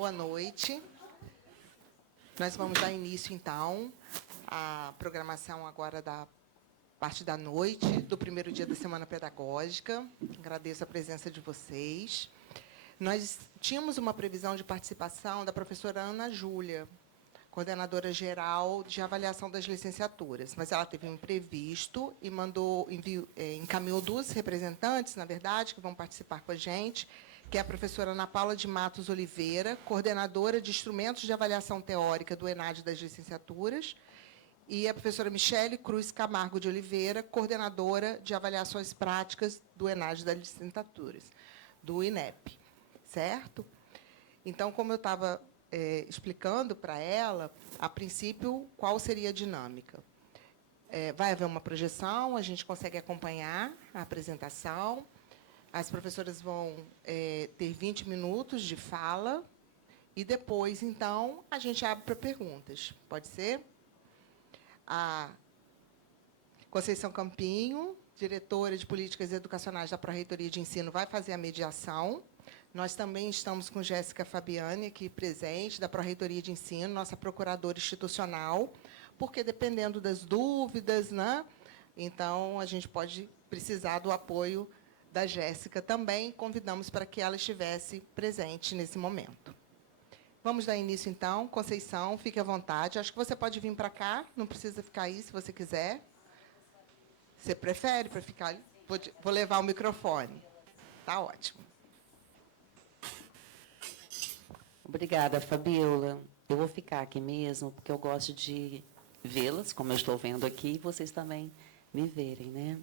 Boa noite. Nós vamos dar início, então, à programação agora da parte da noite, do primeiro dia da Semana Pedagógica. Agradeço a presença de vocês. Nós tínhamos uma previsão de participação da professora Ana Júlia, coordenadora geral de avaliação das licenciaturas, mas ela teve um imprevisto e encaminhou duas representantes, na verdade, que vão participar com a gente, que é a professora Ana Paula de Matos Oliveira, coordenadora de instrumentos de avaliação teórica do ENAD das licenciaturas, e a professora Michele Cruz Camargo de Oliveira, coordenadora de avaliações práticas do ENAD das licenciaturas, do INEP. Certo? Então, como eu estava explicando para ela, a princípio, qual seria a dinâmica? Vai haver uma projeção, a gente consegue acompanhar a apresentação, as professoras vão ter 20 minutos de fala, e depois, então, a gente abre para perguntas. Pode ser? A Conceição Campinho, diretora de Políticas Educacionais da Pró-Reitoria de Ensino, vai fazer a mediação. Nós também estamos com Jéssica Fabiani, aqui presente, da Pró-Reitoria de Ensino, nossa procuradora institucional, porque, dependendo das dúvidas, né, então, a gente pode precisar do apoio da Jéssica também. Convidamos para que ela estivesse presente nesse momento. Vamos dar início, então. Conceição, fique à vontade. Acho que você pode vir para cá, não precisa ficar aí, se você quiser. Você prefere para ficar ali? Vou levar o microfone. Está ótimo. Obrigada, Fabiola. Eu vou ficar aqui mesmo, porque eu gosto de vê-las, como eu estou vendo aqui, e vocês também me verem, né?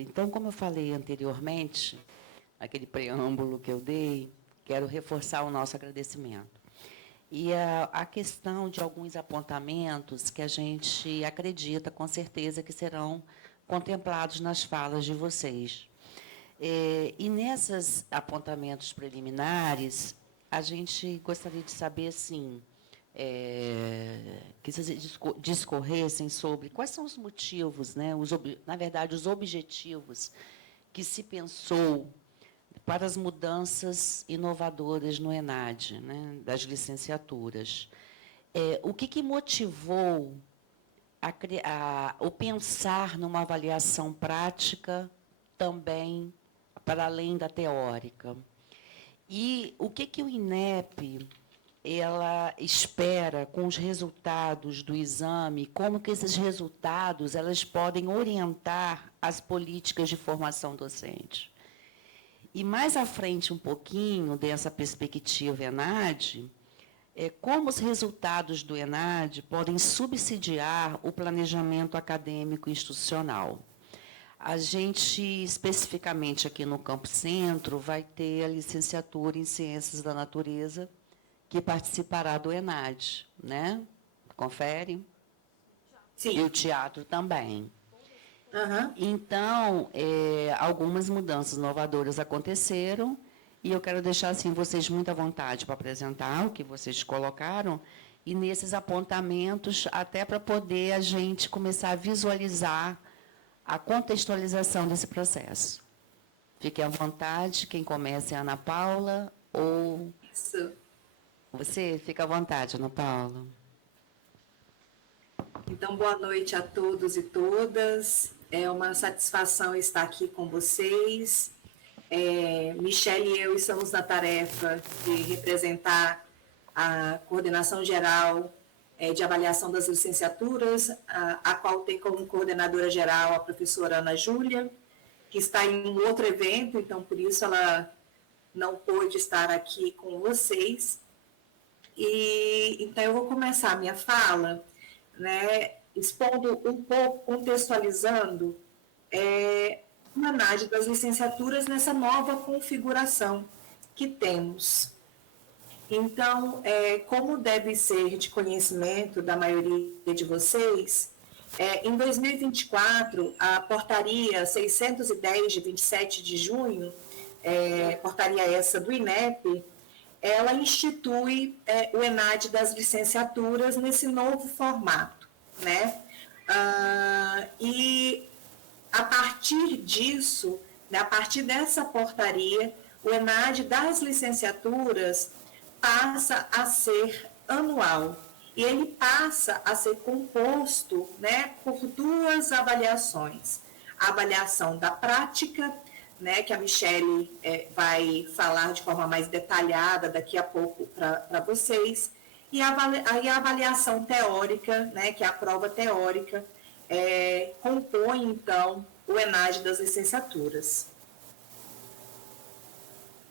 Então, como eu falei anteriormente, aquele preâmbulo que eu dei, quero reforçar o nosso agradecimento. E a questão de alguns apontamentos que a gente acredita, com certeza, que serão contemplados nas falas de vocês. E nesses apontamentos preliminares, a gente gostaria de saber, assim, que vocês discorressem sobre quais são os motivos, né, na verdade, os objetivos que se pensou para as mudanças inovadoras no ENAD, né, das licenciaturas. O que motivou o pensar numa avaliação prática também para além da teórica? E o que o INEP ela espera com os resultados do exame, como que esses resultados elas podem orientar as políticas de formação docente? E mais à frente um pouquinho dessa perspectiva ENAD, como os resultados do ENAD podem subsidiar o planejamento acadêmico e institucional. A gente, especificamente aqui no Campo Centro, vai ter a licenciatura em Ciências da Natureza, que participará do ENAD, né? Confere? Sim. E o teatro também. Uhum. Então, algumas mudanças inovadoras aconteceram, e eu quero deixar assim, vocês muito à vontade para apresentar o que vocês colocaram, e nesses apontamentos, até para poder a gente começar a visualizar a contextualização desse processo. Fiquem à vontade, quem começa é a Ana Paula, ou... Isso. Você fica à vontade, Ana Paula. Então, boa noite a todos e todas. É uma satisfação estar aqui com vocês. Michele e eu estamos na tarefa de representar a coordenação geral de avaliação das licenciaturas, a qual tem como coordenadora geral a professora Ana Júlia, que está em um outro evento, então, por isso, ela não pôde estar aqui com vocês. Então, eu vou começar a minha fala, né, expondo um pouco, contextualizando uma análise das licenciaturas nessa nova configuração que temos. Então, como deve ser de conhecimento da maioria de vocês, em 2024, a portaria 610, de 27 de junho, portaria essa do INEP, ela institui o ENAD das licenciaturas nesse novo formato, né? E a partir disso, né, a partir dessa portaria, o ENAD das licenciaturas passa a ser anual. E ele passa a ser composto, né, por duas avaliações. A avaliação da prática, né, que a Michele vai falar de forma mais detalhada daqui a pouco para vocês, e a avaliação teórica, né, que é a prova teórica, compõe, então, o ENAD das licenciaturas.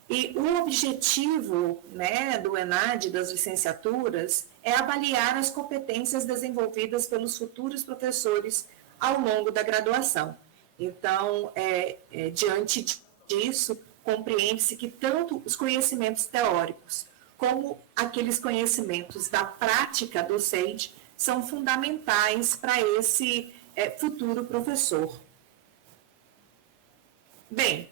E o objetivo, né, do ENAD das licenciaturas é avaliar as competências desenvolvidas pelos futuros professores ao longo da graduação. Então, diante disso, compreende-se que tanto os conhecimentos teóricos como aqueles conhecimentos da prática docente são fundamentais para esse futuro professor. Bem,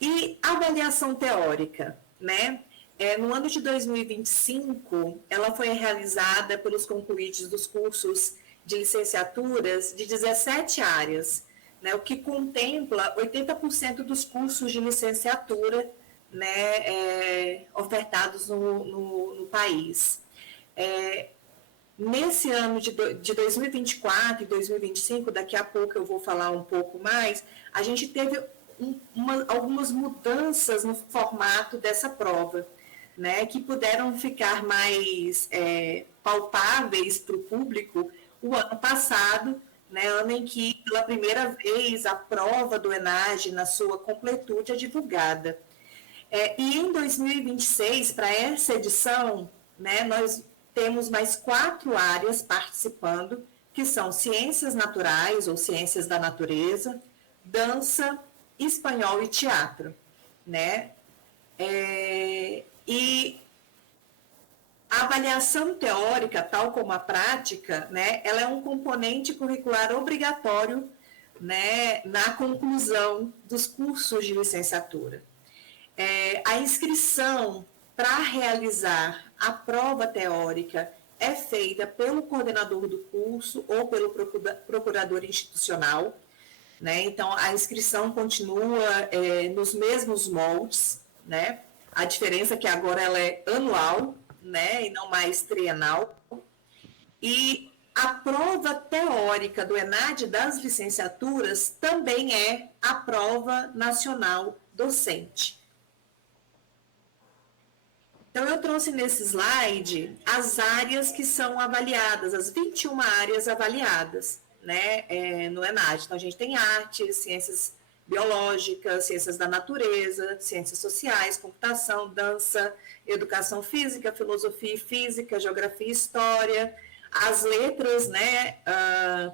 e avaliação teórica, né? No ano de 2025, ela foi realizada pelos concluintes dos cursos de licenciaturas de 17 áreas, né, o que contempla 80% dos cursos de licenciatura, né, ofertados no país. Nesse ano de 2024 e 2025, daqui a pouco eu vou falar um pouco mais, a gente teve algumas mudanças no formato dessa prova, né, que puderam ficar mais palpáveis para o público o ano passado, né, ano em que, pela primeira vez, a prova do ENAD, na sua completude, é divulgada. E em 2026, para essa edição, né, nós temos mais 4 áreas participando, que são ciências naturais, ou ciências da natureza, dança, espanhol e teatro, né? E a avaliação teórica, tal como a prática, né, ela é um componente curricular obrigatório, né, na conclusão dos cursos de licenciatura. A inscrição para realizar a prova teórica é feita pelo coordenador do curso ou pelo procurador institucional, né? Então, a inscrição continua nos mesmos moldes, né? A diferença é que agora ela é anual, né, e não mais trienal. E a prova teórica do ENAD das licenciaturas também é a prova nacional docente. Então, eu trouxe nesse slide as áreas que são avaliadas, as 21 áreas avaliadas, né, no ENAD. Então, a gente tem artes, ciências biológicas, ciências da natureza, ciências sociais, computação, dança, educação física, filosofia e física, geografia e história, as letras, né,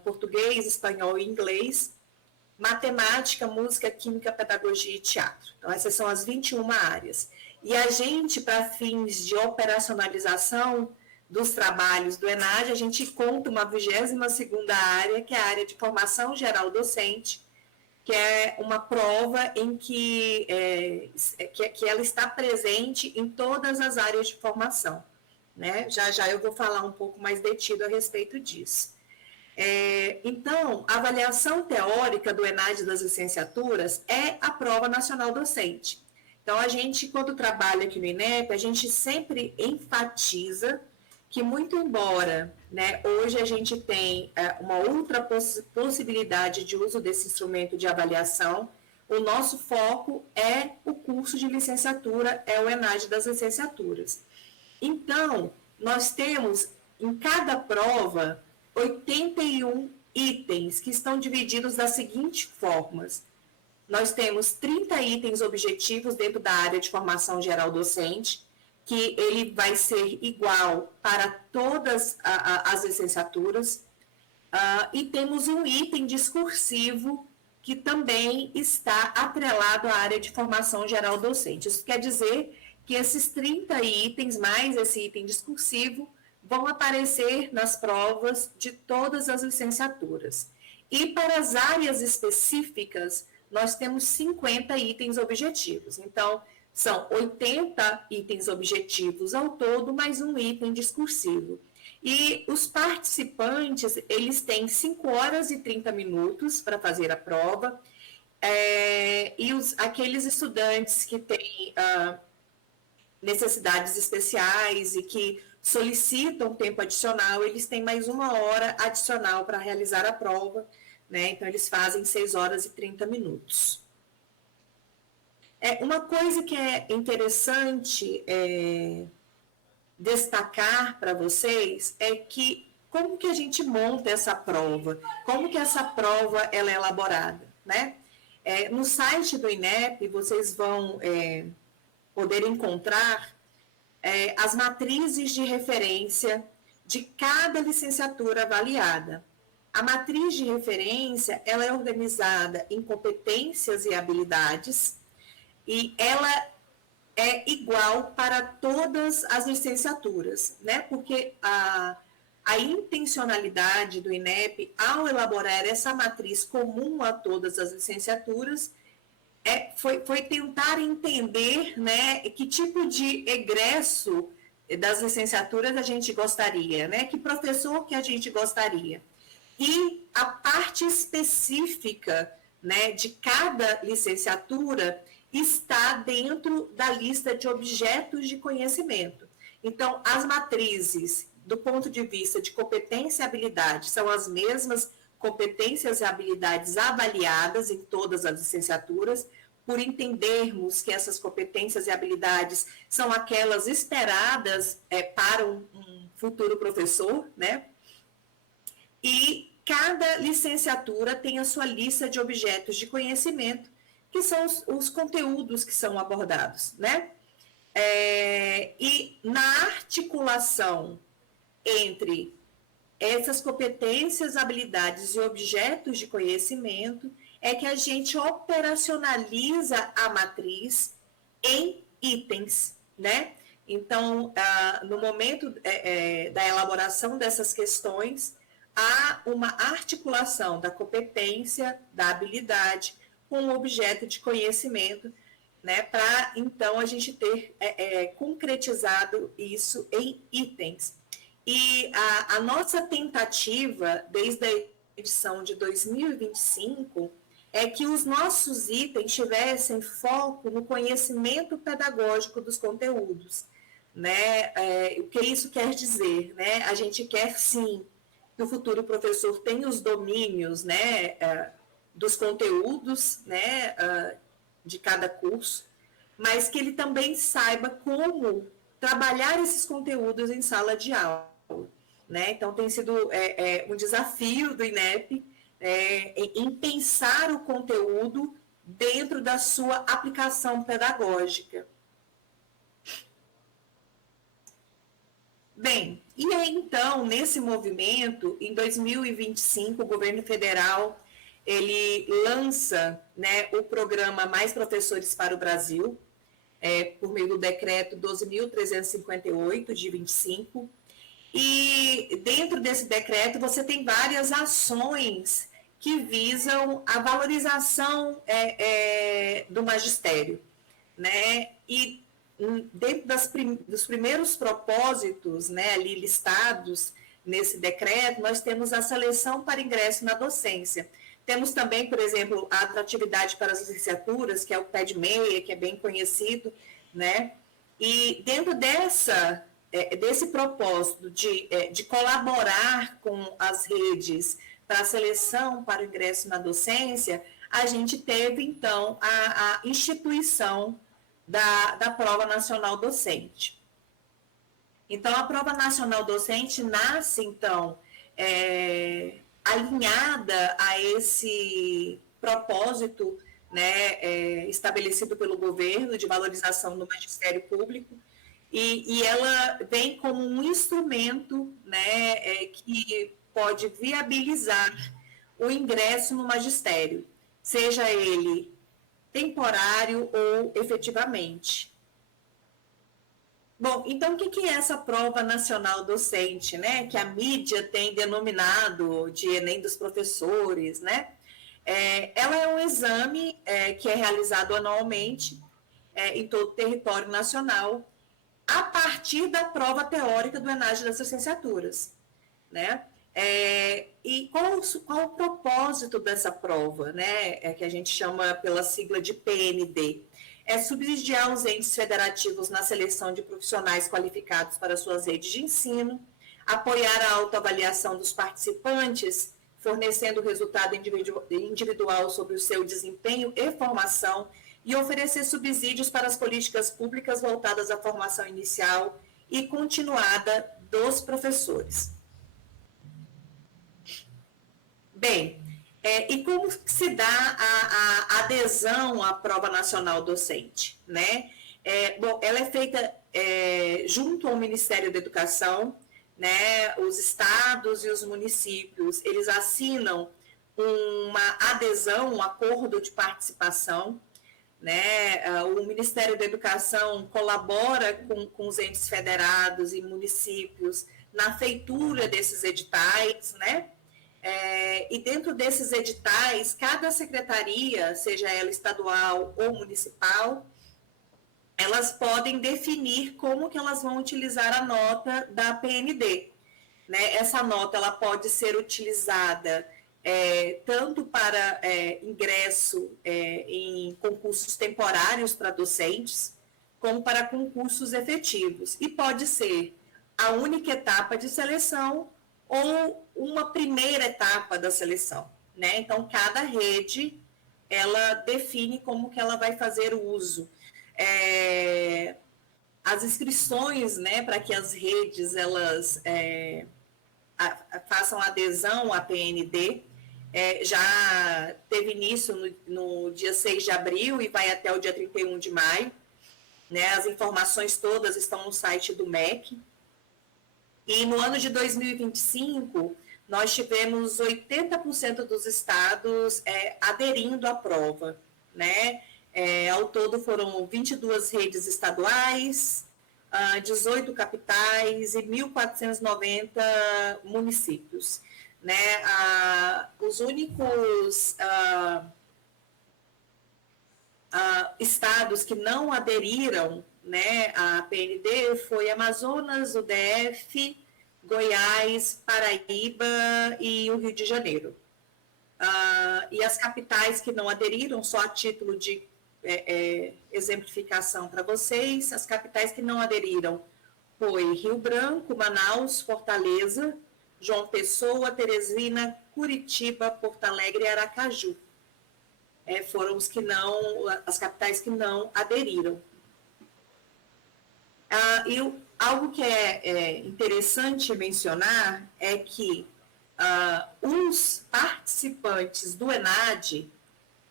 português, espanhol e inglês, matemática, música, química, pedagogia e teatro. Então, essas são as 21 áreas. E a gente, para fins de operacionalização dos trabalhos do ENAD, a gente conta uma 22ª área, que é a área de formação geral docente, que é uma prova em que ela está presente em todas as áreas de formação, né? Já eu vou falar um pouco mais detido a respeito disso. Então, a avaliação teórica do ENAD das licenciaturas é a prova nacional docente. Então, a gente, quando trabalha aqui no INEP, a gente sempre enfatiza que, muito embora, né, hoje a gente tem uma outra possibilidade de uso desse instrumento de avaliação, o nosso foco é o curso de licenciatura, é o ENAD das licenciaturas. Então, nós temos, em cada prova, 81 itens que estão divididos das seguintes formas. Nós temos 30 itens objetivos dentro da área de formação geral docente, que ele vai ser igual para todas as licenciaturas, e temos um item discursivo que também está atrelado à área de formação geral docente. Isso quer dizer que esses 30 itens, mais esse item discursivo, vão aparecer nas provas de todas as licenciaturas. E para as áreas específicas, nós temos 50 itens objetivos. Então, são 80 itens objetivos ao todo, mais um item discursivo. E os participantes, eles têm 5 horas e 30 minutos para fazer a prova, e aqueles estudantes que têm necessidades especiais e que solicitam tempo adicional, eles têm mais 1 hora adicional para realizar a prova, né? Então, eles fazem 6 horas e 30 minutos. Uma coisa que é interessante destacar para vocês é que como que a gente monta essa prova, como que essa prova ela é elaborada, né? No site do INEP, vocês vão poder encontrar as matrizes de referência de cada licenciatura avaliada. A matriz de referência, ela é organizada em competências e habilidades, e ela é igual para todas as licenciaturas, né? Porque a intencionalidade do INEP, ao elaborar essa matriz comum a todas as licenciaturas, foi tentar entender, né, que tipo de egresso das licenciaturas a gente gostaria, né? Que professor que a gente gostaria. E a parte específica, né, de cada licenciatura está dentro da lista de objetos de conhecimento. Então, as matrizes, do ponto de vista de competência e habilidade, são as mesmas competências e habilidades avaliadas em todas as licenciaturas, por entendermos que essas competências e habilidades são aquelas esperadas para um futuro professor, né? E cada licenciatura tem a sua lista de objetos de conhecimento, que são os conteúdos que são abordados, né? E na articulação entre essas competências, habilidades e objetos de conhecimento é que a gente operacionaliza a matriz em itens, né? Então, no momento da elaboração dessas questões, há uma articulação da competência, da habilidade, com o objeto de conhecimento, né, para, então, a gente ter concretizado isso em itens. E a nossa tentativa, desde a edição de 2025, é que os nossos itens tivessem foco no conhecimento pedagógico dos conteúdos, né? O que isso quer dizer, né? A gente quer, sim, que o futuro professor tenha os domínios, né, dos conteúdos, né, de cada curso, mas que ele também saiba como trabalhar esses conteúdos em sala de aula, né? Então, tem sido um desafio do INEP em pensar o conteúdo dentro da sua aplicação pedagógica. Bem, e aí, então, nesse movimento, em 2025, o governo federal ele lança, né, o programa Mais Professores para o Brasil, por meio do decreto 12.358, de 25, e dentro desse decreto você tem várias ações que visam a valorização do magistério, né? E dentro dos primeiros propósitos, né, ali listados nesse decreto, nós temos a seleção para ingresso na docência. Temos também, por exemplo, a atratividade para as licenciaturas, que é o PED-6, que é bem conhecido, né? E dentro desse propósito de colaborar com as redes para a seleção para o ingresso na docência, a gente teve, então, a instituição da Prova Nacional Docente. Então, a Prova Nacional Docente nasce, então, alinhada a esse propósito, né, estabelecido pelo governo de valorização do magistério público, e ela vem como um instrumento, né, que pode viabilizar o ingresso no magistério, seja ele temporário ou efetivamente. Bom, então o que é essa Prova Nacional Docente, né, que a mídia tem denominado de Enem dos professores, né? Ela é um exame que é realizado anualmente em todo o território nacional, a partir da prova teórica do ENAD das licenciaturas, né? E qual o propósito dessa prova, né? Que a gente chama pela sigla de PND? é subsidiar os entes federativos na seleção de profissionais qualificados para suas redes de ensino, apoiar a autoavaliação dos participantes, fornecendo resultado individual sobre o seu desempenho e formação, e oferecer subsídios para as políticas públicas voltadas à formação inicial e continuada dos professores. Bem, e como se dá a adesão à prova nacional docente, né? Bom, ela é feita junto ao Ministério da Educação, né? Os estados e os municípios, eles assinam uma adesão, um acordo de participação, né? O Ministério da Educação colabora com os entes federados e municípios na feitura desses editais, né? E dentro desses editais, cada secretaria, seja ela estadual ou municipal, elas podem definir como que elas vão utilizar a nota da PND, né? Essa nota ela pode ser utilizada tanto para ingresso em concursos temporários para docentes, como para concursos efetivos. E pode ser a única etapa de seleção ou uma primeira etapa da seleção, né? Então, cada rede, ela define como que ela vai fazer o uso. As inscrições, né, para que as redes, elas façam adesão à PND, já teve início no dia 6 de abril e vai até o dia 31 de maio, né? As informações todas estão no site do MEC. E no ano de 2025, nós tivemos 80% dos estados aderindo à prova, né? Ao todo foram 22 redes estaduais, 18 capitais e 1.490 municípios, né? Os únicos estados que não aderiram, né, a PND foi Amazonas, o DF, Goiás, Paraíba e o Rio de Janeiro. E as capitais que não aderiram, só a título de exemplificação para vocês, as capitais que não aderiram foi Rio Branco, Manaus, Fortaleza, João Pessoa, Teresina, Curitiba, Porto Alegre e Aracaju. Foram as capitais que não aderiram. E algo que é interessante mencionar é que os participantes do ENAD,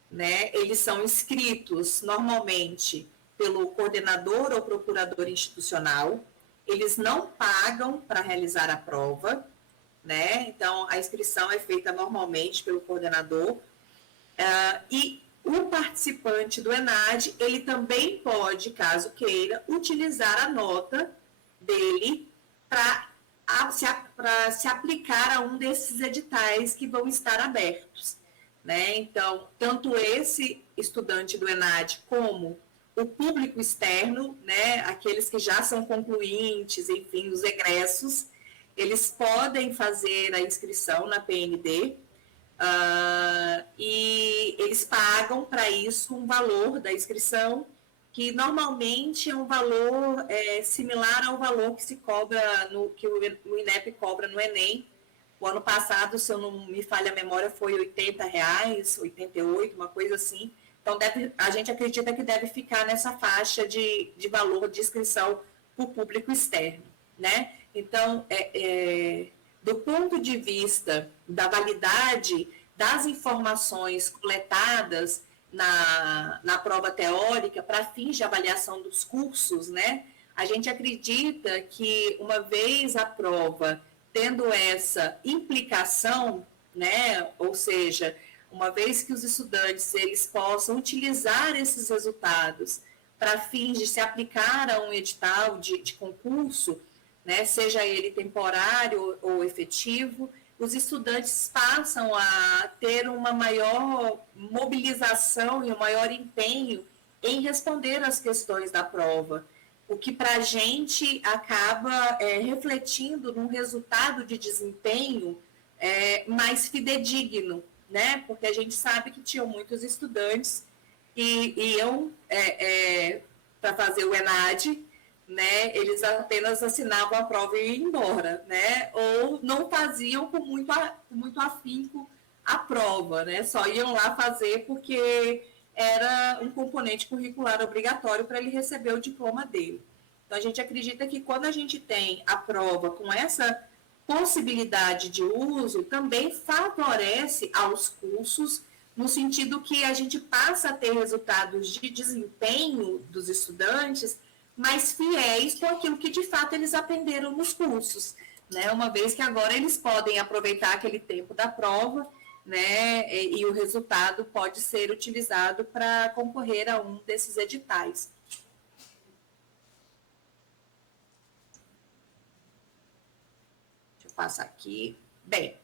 né, eles são inscritos normalmente pelo coordenador ou procurador institucional, eles não pagam para realizar a prova, né? Então, a inscrição é feita normalmente pelo coordenador, e o participante do ENAD, ele também pode, caso queira, utilizar a nota dele para se aplicar a um desses editais que vão estar abertos, né? Então, tanto esse estudante do ENAD como o público externo, né, aqueles que já são concluintes, enfim, os egressos, eles podem fazer a inscrição na PND, e eles pagam para isso um valor da inscrição, que normalmente é um valor similar ao valor que se cobra, que o INEP cobra no Enem. O ano passado, se eu não me falha a memória, foi R$80, R$88, uma coisa assim. Então, a gente acredita que deve ficar nessa faixa de valor de inscrição para o público externo, né? Então, do ponto de vista da validade das informações coletadas na prova teórica para fins de avaliação dos cursos, né? A gente acredita que, uma vez a prova tendo essa implicação, né? Ou seja, uma vez que os estudantes eles possam utilizar esses resultados para fins de se aplicar a um edital de concurso, né, seja ele temporário ou efetivo, os estudantes passam a ter uma maior mobilização e um maior empenho em responder às questões da prova, o que para a gente acaba refletindo num resultado de desempenho mais fidedigno, né? Porque a gente sabe que tinham muitos estudantes que iam para fazer o ENAD, né, eles apenas assinavam a prova e iam embora, né, ou não faziam com muito afinco a prova, né, só iam lá fazer porque era um componente curricular obrigatório para ele receber o diploma dele. Então, a gente acredita que quando a gente tem a prova com essa possibilidade de uso, também favorece aos cursos, no sentido que a gente passa a ter resultados de desempenho dos estudantes mais fiéis com aquilo que, de fato, eles aprenderam nos cursos, né? Uma vez que agora eles podem aproveitar aquele tempo da prova, né? E o resultado pode ser utilizado para concorrer a um desses editais. Deixa eu passar aqui. Bem,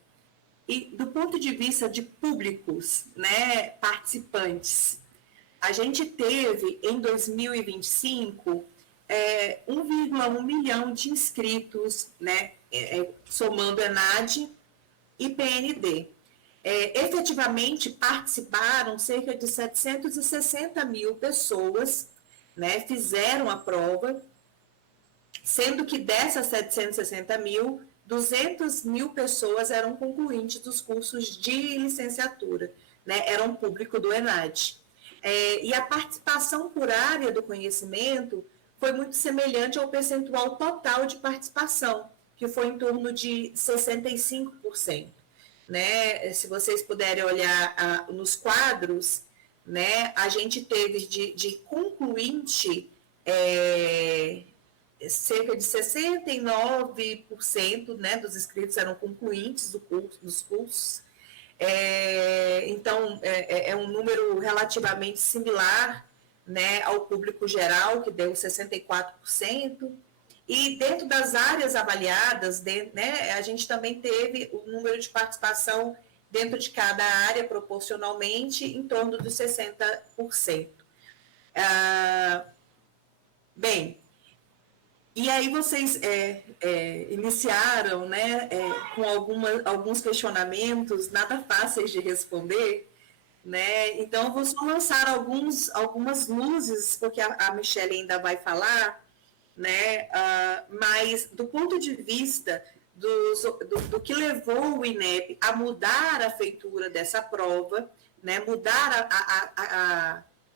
e do ponto de vista de públicos, né, participantes, a gente teve em 2025 1,1 milhão de inscritos, né, somando ENAD e PND. Efetivamente participaram cerca de 760 mil pessoas, né, fizeram a prova, sendo que dessas 760 mil, 200 mil pessoas eram concluintes dos cursos de licenciatura, né, eram público do ENAD. E a participação por área do conhecimento foi muito semelhante ao percentual total de participação, que foi em torno de 65%. Né? Se vocês puderem olhar nos quadros, né, a gente teve de concluinte cerca de 69%, né, dos inscritos eram concluintes dos cursos. Então, é um número relativamente similar, né, ao público geral, que deu 64%. E dentro das áreas avaliadas, né, a gente também teve o número de participação dentro de cada área, proporcionalmente, em torno dos 60%. Bem, e aí vocês iniciaram, né, com alguns questionamentos nada fáceis de responder, né? Então, eu vou só lançar algumas luzes, porque a Michelle ainda vai falar, né? Mas do ponto de vista do que levou o INEP a mudar a feitura dessa prova, né? Mudar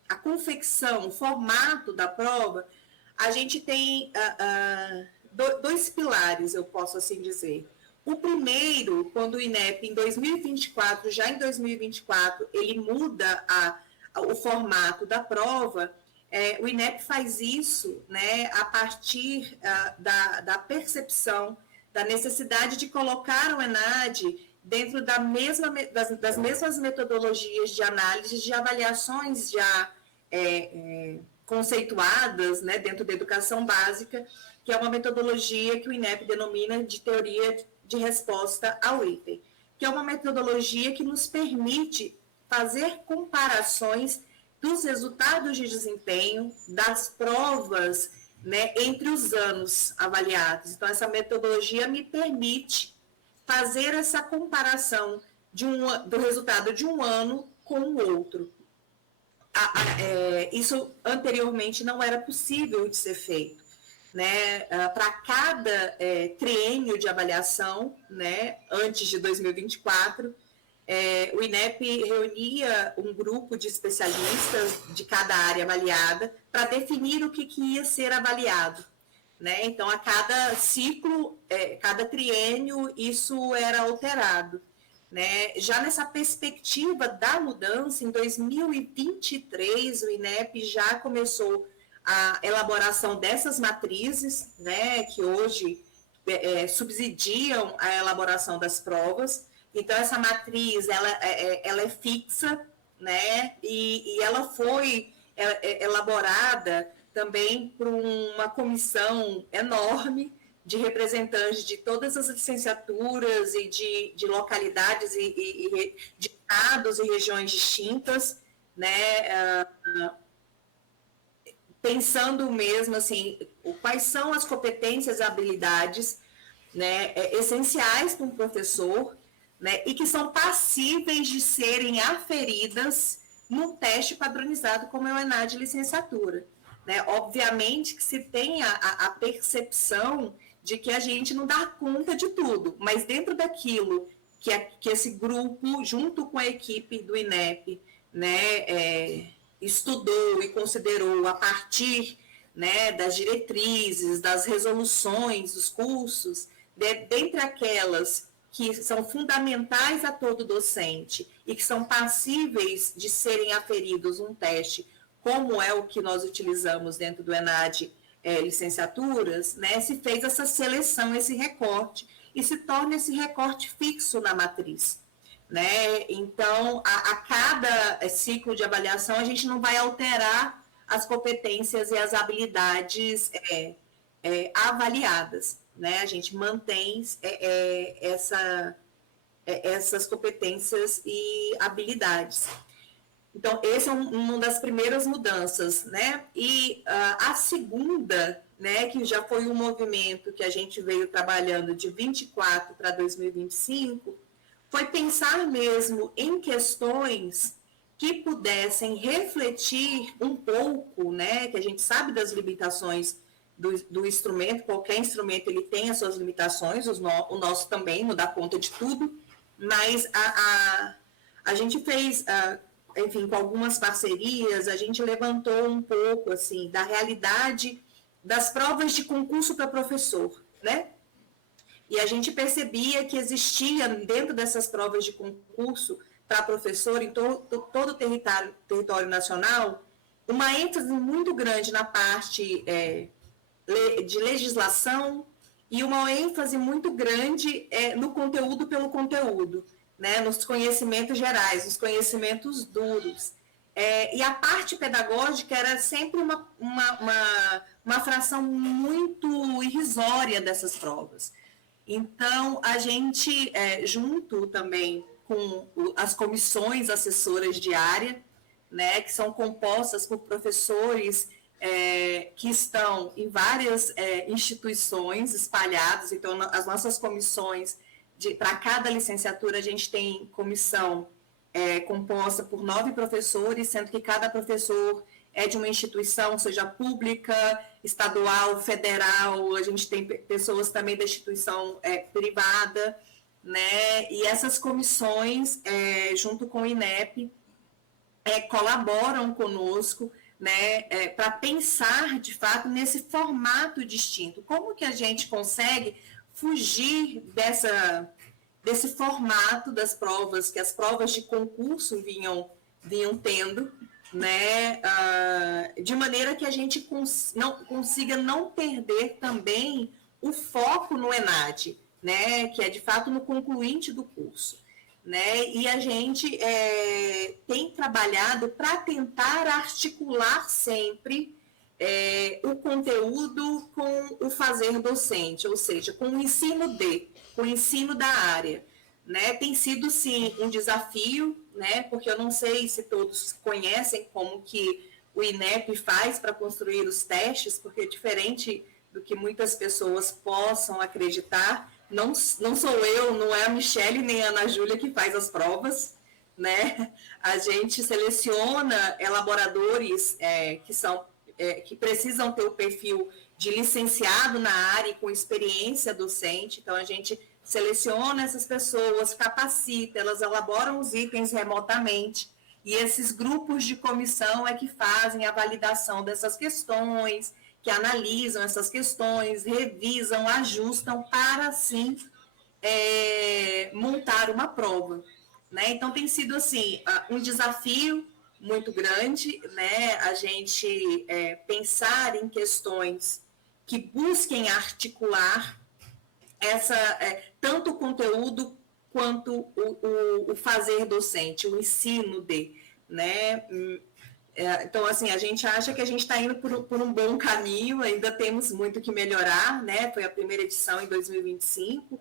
a confecção, o formato da prova, a gente tem dois pilares, eu posso assim dizer. O primeiro, quando o INEP, em 2024, já em 2024, ele muda o formato da prova, o INEP faz isso, né, a partir da percepção da necessidade de colocar o ENAD dentro das mesmas metodologias de análise de avaliações já conceituadas, né, dentro da educação básica, que é uma metodologia que o INEP denomina de teoria de resposta ao item, que é uma metodologia que nos permite fazer comparações dos resultados de desempenho das provas, né, entre os anos avaliados. Então, essa metodologia me permite fazer essa comparação do resultado de um ano com o outro. Isso anteriormente não era possível de ser feito. Né, para cada triênio de avaliação, né, antes de 2024, o INEP reunia um grupo de especialistas de cada área avaliada para definir o que ia ser avaliado. Né? Então, a cada ciclo, cada triênio, isso era alterado. Né? Já nessa perspectiva da mudança, em 2023, o INEP já começou a elaboração dessas matrizes, né, que hoje subsidiam a elaboração das provas. Então, essa matriz, ela é fixa, né, e ela foi elaborada também por uma comissão enorme de representantes de todas as licenciaturas e de localidades e de estados e regiões distintas, né, pensando mesmo, assim, quais são as competências e habilidades, né, essenciais para um professor, né, e que são passíveis de serem aferidas num teste padronizado como é o ENAD de licenciatura. Né? Obviamente que se tem a percepção de que a gente não dá conta de tudo, mas dentro daquilo que esse grupo, junto com a equipe do INEP, né, estudou e considerou a partir, né, das diretrizes, das resoluções dos cursos, dentre aquelas que são fundamentais a todo docente e que são passíveis de serem aferidos um teste, como é o que nós utilizamos dentro do ENAD licenciaturas, né, se fez essa seleção, esse recorte, e se torna esse recorte fixo na matriz. Né? Então, a cada ciclo de avaliação, a gente não vai alterar as competências e as habilidades avaliadas. Né? A gente mantém essas competências e habilidades. Então, essa é uma das primeiras mudanças, né? E a segunda, né, que já foi um movimento que a gente veio trabalhando de 24 para 2025, foi pensar mesmo em questões que pudessem refletir um pouco, né, que a gente sabe das limitações do instrumento, qualquer instrumento ele tem as suas limitações, o nosso também não dá conta de tudo, mas a gente fez... enfim, com algumas parcerias, a gente levantou um pouco, assim, da realidade das provas de concurso para professor, né? E a gente percebia que existia, dentro dessas provas de concurso para professor, em todo o território nacional, uma ênfase muito grande na parte de legislação e uma ênfase muito grande no conteúdo pelo conteúdo. Né, nos conhecimentos gerais, nos conhecimentos duros. E a parte pedagógica era sempre uma fração muito irrisória dessas provas. Então, a gente, junto também com as comissões assessoras de área, né, que são compostas por professores que estão em várias instituições espalhadas, então as nossas comissões para cada licenciatura, a gente tem comissão composta por 9 professores, sendo que cada professor é de uma instituição, seja pública, estadual, federal, a gente tem pessoas também da instituição privada, né? E essas comissões, junto com o INEP, colaboram conosco, né, para pensar, de fato, nesse formato distinto. Como que a gente consegue fugir desse formato das provas, que as provas de concurso vinham tendo, né, de maneira que a gente consiga não perder também o foco no ENAD, né, que é de fato no concluinte do curso. Né, e a gente tem trabalhado para tentar articular sempre o conteúdo com o fazer docente, ou seja, com o ensino da área. Né? Tem sido, sim, um desafio, né? Porque eu não sei se todos conhecem como que o INEP faz para construir os testes, porque diferente do que muitas pessoas possam acreditar, não sou eu, não é a Michele nem a Ana Júlia que faz as provas, né? A gente seleciona elaboradores que precisam ter o perfil de licenciado na área e com experiência docente, então a gente seleciona essas pessoas, capacita, elas elaboram os itens remotamente, e esses grupos de comissão é que fazem a validação dessas questões, que analisam essas questões, revisam, ajustam para, assim, montar uma prova. Né? Então, tem sido, assim, um desafio muito grande, né? A gente pensar em questões que busquem articular tanto o conteúdo quanto o fazer docente, o ensino né? Então, assim, a gente acha que a gente está indo por um bom caminho, ainda temos muito que melhorar, né? Foi a primeira edição em 2025,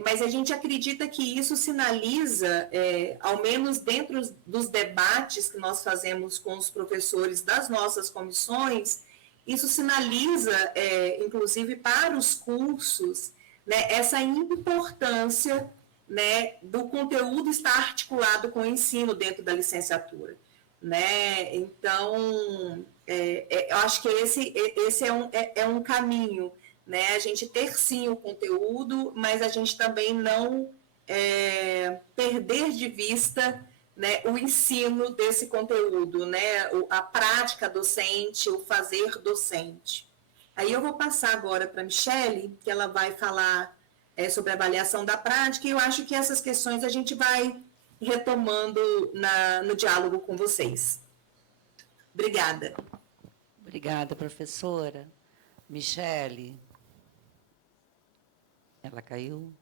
mas a gente acredita que isso sinaliza, ao menos dentro dos debates que nós fazemos com os professores das nossas comissões, isso sinaliza, inclusive para os cursos, né, essa importância né, do conteúdo estar articulado com o ensino dentro da licenciatura, né? Então, eu acho que esse é um caminho, né? A gente ter sim o conteúdo, mas a gente também não perder de vista, né, o ensino desse conteúdo, né? A prática docente, o fazer docente. Aí eu vou passar agora para a Michele, que ela vai falar sobre a avaliação da prática, e eu acho que essas questões a gente vai retomando no diálogo com vocês. Obrigada. Obrigada, professora. Michele. Ela caiu?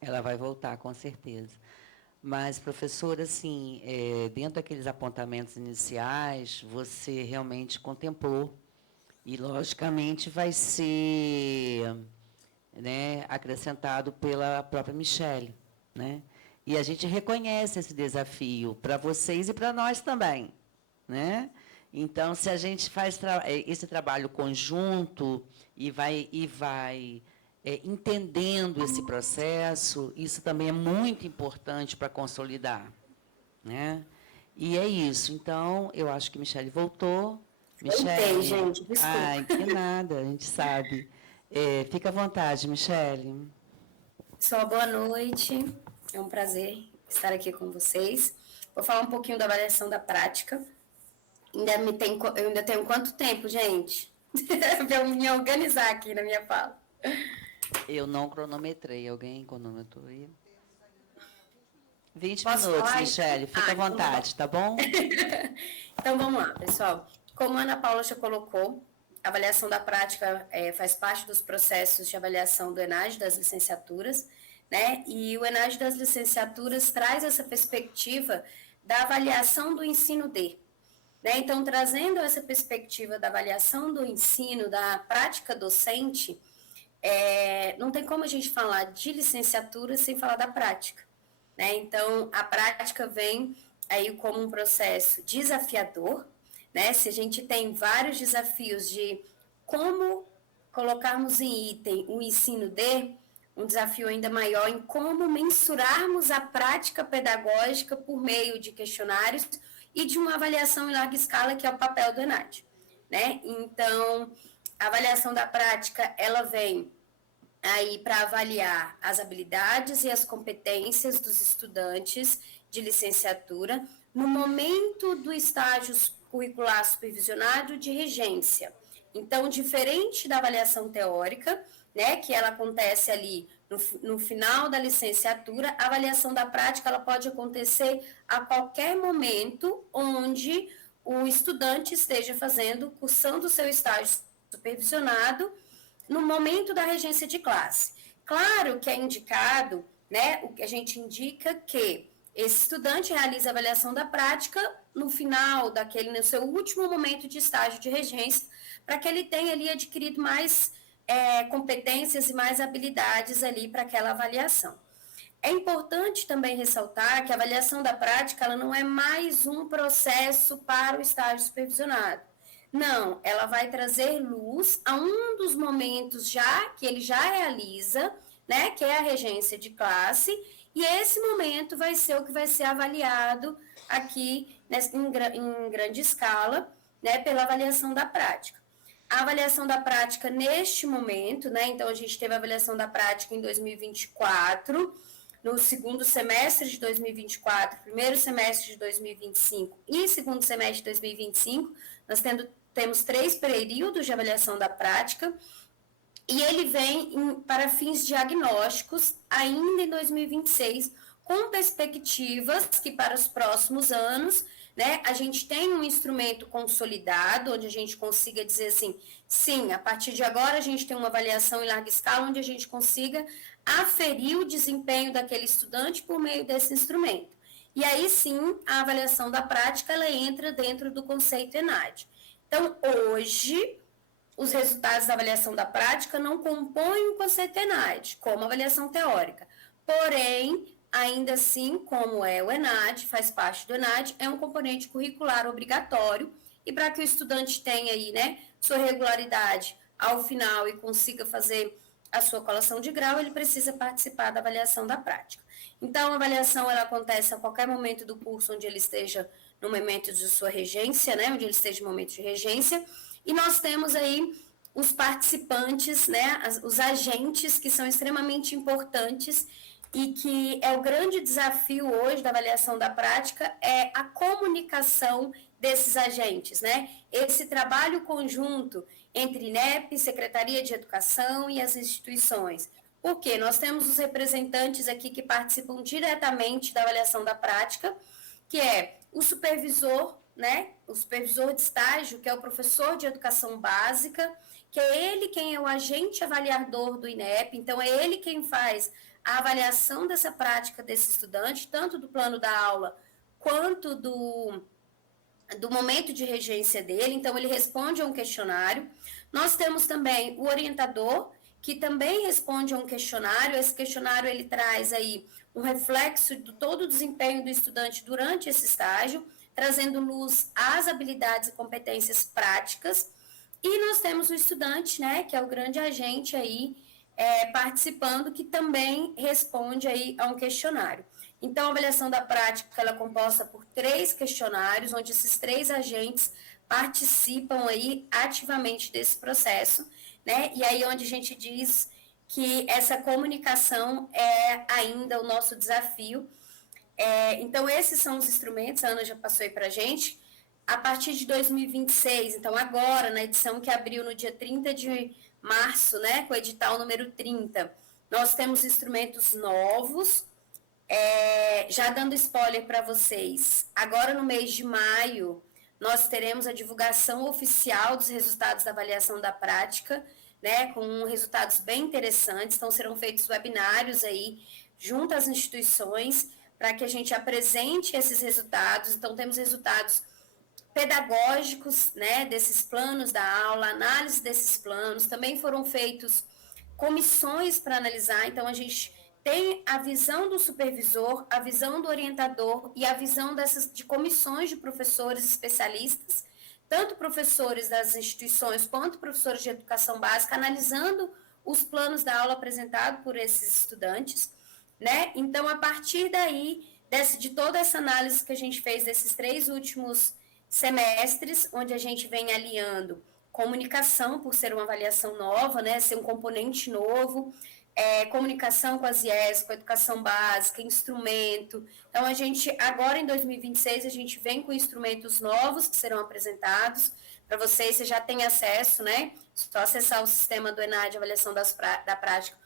Ela vai voltar, com certeza. Mas, professora, assim, dentro daqueles apontamentos iniciais, você realmente contemplou e, logicamente, vai ser, né, acrescentado pela própria Michele, né? E a gente reconhece esse desafio para vocês e para nós também, né? Então, se a gente faz esse trabalho conjunto e vai entendendo esse processo, isso também é muito importante para consolidar, né? E é isso. Então, eu acho que Michele voltou. Michele, gente, desculpa. Ai, que nada, a gente sabe. Fica à vontade, Michele. Pessoal, boa noite. É um prazer estar aqui com vocês. Vou falar um pouquinho da avaliação da prática. Eu ainda tenho quanto tempo, gente? Para eu me organizar aqui na minha fala. Eu não cronometrei. Alguém cronometrou aí? 20 Posso minutos, falar? Michele. Fica à vontade, tá bom? Então, vamos lá, pessoal. Como a Ana Paula já colocou, a avaliação da prática faz parte dos processos de avaliação do ENAD, das licenciaturas, né? E o ENAD das licenciaturas traz essa perspectiva da avaliação do ensino D. Né? Então, trazendo essa perspectiva da avaliação do ensino, da prática docente, não tem como a gente falar de licenciatura sem falar da prática. Né? Então, a prática vem aí como um processo desafiador, né? Se a gente tem vários desafios de como colocarmos em item o ensino D, um desafio ainda maior em como mensurarmos a prática pedagógica por meio de questionários e de uma avaliação em larga escala, que é o papel do ENAD. Né? Então, a avaliação da prática, ela vem aí para avaliar as habilidades e as competências dos estudantes de licenciatura no momento do estágio curricular supervisionado de regência. Então, diferente da avaliação teórica, né, que ela acontece ali no final da licenciatura, a avaliação da prática ela pode acontecer a qualquer momento onde o estudante esteja cursando o seu estágio supervisionado no momento da regência de classe. Claro que é indicado, né, o que a gente indica que esse estudante realiza a avaliação da prática no final no seu último momento de estágio de regência, para que ele tenha ali adquirido mais competências e mais habilidades ali para aquela avaliação. É importante também ressaltar que a avaliação da prática ela não é mais um processo para o estágio supervisionado. Não, ela vai trazer luz a um dos momentos que ele já realiza, né, que é a regência de classe, e esse momento vai ser o que vai ser avaliado aqui em grande escala, né, pela avaliação da prática. A avaliação da prática neste momento, né, então a gente teve a avaliação da prática em 2024, no segundo semestre de 2024, primeiro semestre de 2025 e segundo semestre de 2025, nós temos 3 períodos de avaliação da prática, e ele vem para fins diagnósticos ainda em 2026, com perspectivas que para os próximos anos, né, a gente tem um instrumento consolidado, onde a gente consiga dizer assim, sim, a partir de agora a gente tem uma avaliação em larga escala, onde a gente consiga aferir o desempenho daquele estudante por meio desse instrumento. E aí sim, a avaliação da prática, ela entra dentro do conceito ENAD. Então, hoje, os resultados da avaliação da prática não compõem o conceito ENAD, como avaliação teórica. Porém, ainda assim, como é o ENAD, faz parte do ENAD, é um componente curricular obrigatório, e para que o estudante tenha aí, né, sua regularidade ao final e consiga fazer a sua colação de grau, ele precisa participar da avaliação da prática. Então, a avaliação ela acontece a qualquer momento do curso onde ele esteja no momento de sua regência, né, onde ele esteja no momento de regência, e nós temos aí os participantes, né, os agentes que são extremamente importantes e que é o grande desafio hoje da avaliação da prática é a comunicação desses agentes, né? Esse trabalho conjunto entre INEP, Secretaria de Educação e as instituições. Por quê? Nós temos os representantes aqui que participam diretamente da avaliação da prática, que é o supervisor, né? O supervisor de estágio, que é o professor de educação básica, que é ele quem é o agente avaliador do INEP, então é ele quem faz a avaliação dessa prática desse estudante, tanto do plano da aula quanto do momento de regência dele, então ele responde a um questionário. Nós temos também o orientador, que também responde a um questionário. Esse questionário ele traz aí um reflexo de todo o desempenho do estudante durante esse estágio, trazendo luz às habilidades e competências práticas. E nós temos o estudante, né, que é o grande agente aí, participando, que também responde aí a um questionário. Então, a avaliação da prática ela é composta por 3 questionários, onde esses 3 agentes participam aí ativamente desse processo, né? E aí onde a gente diz que essa comunicação é ainda o nosso desafio. Então, esses são os instrumentos, a Ana já passou aí para a gente. A partir de 2026, então agora, na edição que abriu no dia 30 de março, né, com o edital número 30, nós temos instrumentos novos. Já dando spoiler para vocês, agora no mês de maio, nós teremos a divulgação oficial dos resultados da avaliação da prática, né, com resultados bem interessantes. Então, serão feitos webinários aí, junto às instituições, para que a gente apresente esses resultados. Então, temos resultados pedagógicos, né, desses planos da aula, análise desses planos. Também foram feitos comissões para analisar, então a gente tem a visão do supervisor, a visão do orientador e a visão de comissões de professores especialistas, tanto professores das instituições quanto professores de educação básica, analisando os planos da aula apresentados por esses estudantes, né? Então, a partir daí, de toda essa análise que a gente fez desses 3 últimos semestres, onde a gente vem alinhando comunicação, por ser uma avaliação nova, né, ser um componente novo, comunicação com as IES, com a educação básica, instrumento. Então, a gente, agora em 2026, a gente vem com instrumentos novos que serão apresentados para vocês, você já tem acesso, né, só acessar o sistema do ENAD, avaliação da prática,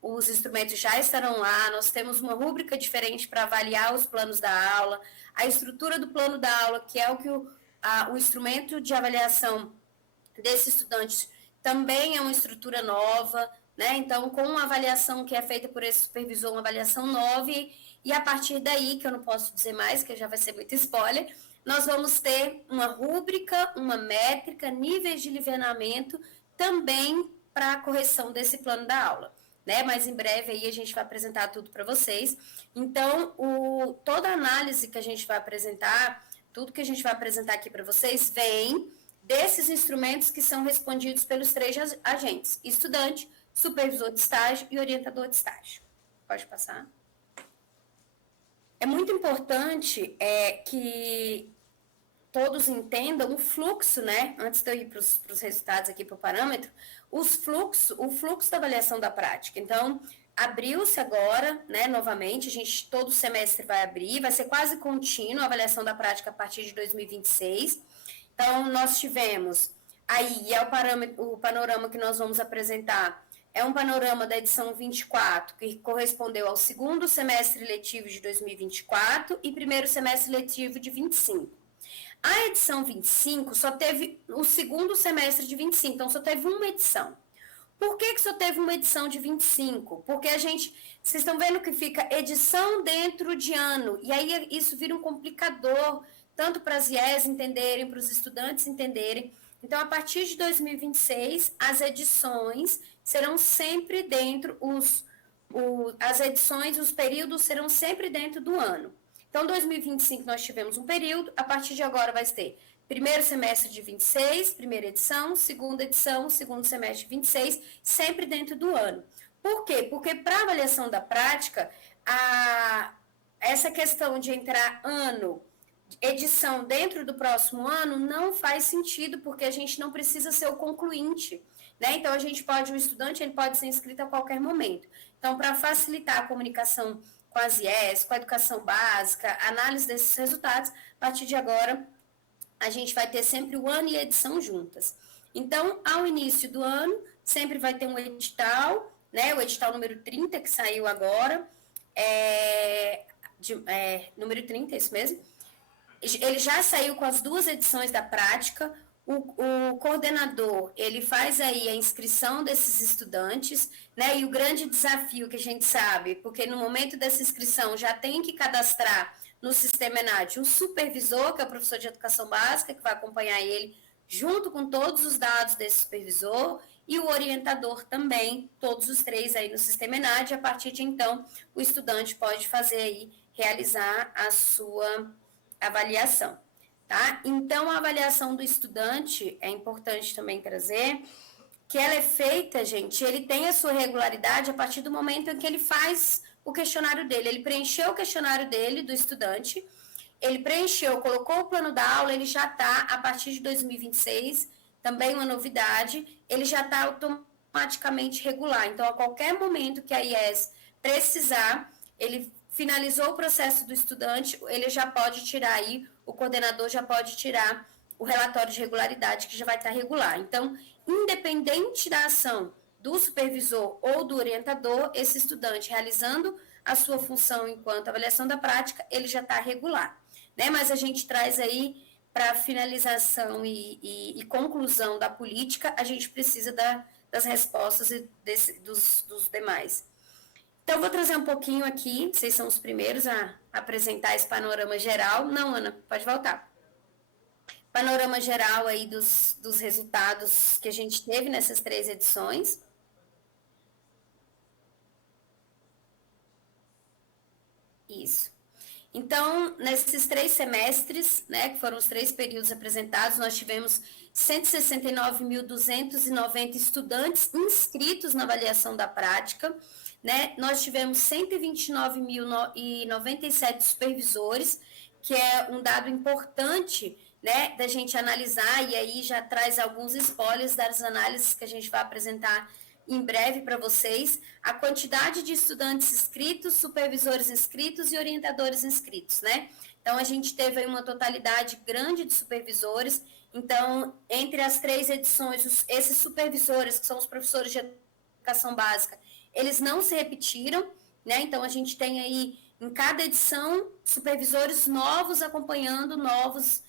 os instrumentos já estarão lá. Nós temos uma rúbrica diferente para avaliar os planos da aula, a estrutura do plano da aula, que é o que o instrumento de avaliação desse estudante também é uma estrutura nova, né? Então, com uma avaliação que é feita por esse supervisor, uma avaliação nova, e a partir daí, que eu não posso dizer mais, que já vai ser muito spoiler, nós vamos ter uma rúbrica, uma métrica, níveis de nivelamento, também para a correção desse plano da aula, né? Mas em breve aí a gente vai apresentar tudo para vocês. Então, toda a análise que a gente vai apresentar, tudo que a gente vai apresentar aqui para vocês, vem desses instrumentos que são respondidos pelos 3 agentes: estudante, supervisor de estágio e orientador de estágio. Pode passar. É muito importante que todos entendam o fluxo, né? Antes de eu ir para os resultados aqui, para o parâmetro, o fluxo da avaliação da prática. Então, abriu-se agora, né, novamente, todo semestre vai abrir, vai ser quase contínuo a avaliação da prática a partir de 2026. Então, nós tivemos aí, o panorama que nós vamos apresentar, é um panorama da edição 24, que correspondeu ao 2º semestre letivo de 2024 e 1º semestre letivo de 25. A edição 25 só teve o 2º semestre de 25, então só teve uma edição. Por que só teve uma edição de 25? Porque vocês estão vendo que fica edição dentro de ano, e aí isso vira um complicador, tanto para as IES entenderem, para os estudantes entenderem. Então, a partir de 2026, as edições serão sempre dentro, as edições, os períodos serão sempre dentro do ano. Então, Então, 2025 nós tivemos um período, a partir de agora vai ter primeiro semestre de 26, primeira edição, segunda edição, segundo semestre de 26, sempre dentro do ano. Por quê? Porque para avaliação da prática, essa questão de entrar ano, edição dentro do próximo ano, não faz sentido, porque a gente não precisa ser o concluinte, né? Então, o estudante ele pode ser inscrito a qualquer momento. Então, para facilitar a comunicação com as IES, com a educação básica, análise desses resultados, a partir de agora, a gente vai ter sempre o ano e a edição juntas. Então, ao início do ano, sempre vai ter um edital, né? O edital número 30, que saiu agora, número 30, é isso mesmo? Ele já saiu com as 2 edições da prática. O coordenador, ele faz aí a inscrição desses estudantes, né? E o grande desafio que a gente sabe, porque no momento dessa inscrição já tem que cadastrar no sistema ENAD um supervisor, que é o professor de educação básica, que vai acompanhar ele junto com todos os dados desse supervisor, e o orientador também, todos os 3 aí no sistema ENAD. A partir de então, o estudante pode fazer aí, realizar a sua avaliação, tá? Então, a avaliação do estudante, é importante também trazer, que ela é feita, gente, ele tem a sua regularidade a partir do momento em que ele faz o questionário dele. Ele preencheu o questionário dele, do estudante, ele preencheu, colocou o plano da aula, ele já está, a partir de 2026, também uma novidade, ele já está automaticamente regular. Então, a qualquer momento que a IES precisar, ele finalizou o processo do estudante, ele já pode tirar aí, o coordenador já pode tirar o relatório de regularidade, que já vai estar regular. Então, independente da ação do supervisor ou do orientador, esse estudante realizando a sua função enquanto avaliação da prática, ele já está regular, né? Mas a gente traz aí, para finalização e conclusão da política, a gente precisa das respostas dos demais. Então, vou trazer um pouquinho aqui, vocês são os primeiros a apresentar esse panorama geral. Não, Ana, pode voltar. Panorama geral aí dos resultados que a gente teve nessas 3 edições. Isso. Então, nesses 3 semestres, né, que foram os 3 períodos apresentados, nós tivemos 169.290 estudantes inscritos na avaliação da prática, né? Nós tivemos 129.097 supervisores, que é um dado importante, né, da gente analisar, e aí já traz alguns spoilers das análises que a gente vai apresentar em breve para vocês, a quantidade de estudantes inscritos, supervisores inscritos e orientadores inscritos, né? Então, a gente teve aí uma totalidade grande de supervisores. Então, entre as 3 edições, esses supervisores, que são os professores de educação básica, eles não se repetiram, né? Então, a gente tem aí, em cada edição, supervisores novos acompanhando novos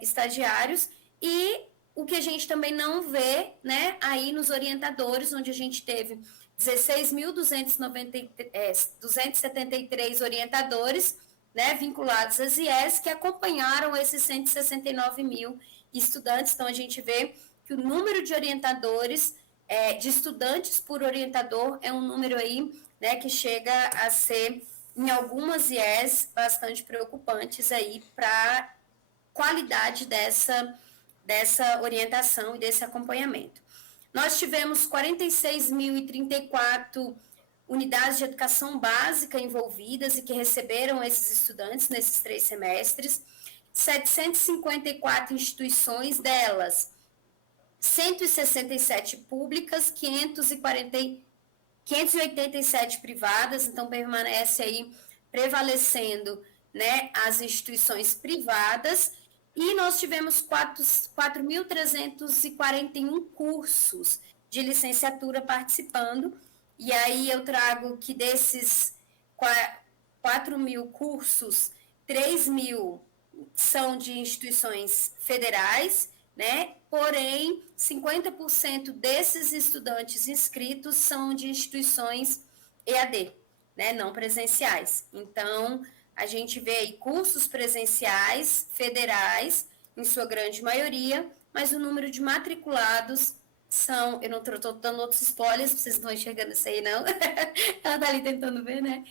estagiários, e o que a gente também não vê, né, aí nos orientadores, onde a gente teve 16.273 orientadores, né, vinculados às IES, que acompanharam esses 169 mil estudantes. Então, a gente vê que o número de orientadores, de estudantes por orientador, é um número aí, né, que chega a ser, em algumas IES, bastante preocupantes aí para qualidade dessa orientação e desse acompanhamento. Nós tivemos 46.034 unidades de educação básica envolvidas e que receberam esses estudantes nesses 3 semestres, 754 instituições, delas 167 públicas, 587 privadas, então permanece aí prevalecendo, né, as instituições privadas. E nós tivemos 4.341 cursos de licenciatura participando, e aí eu trago que desses 4.000 cursos, 3.000 são de instituições federais, né? Porém, 50% desses estudantes inscritos são de instituições EAD, né? Não presenciais. Então, a gente vê aí cursos presenciais, federais, em sua grande maioria, mas o número de matriculados são, eu não estou dando outros spoilers, vocês não estão enxergando isso aí, não? Ela está ali tentando ver, né?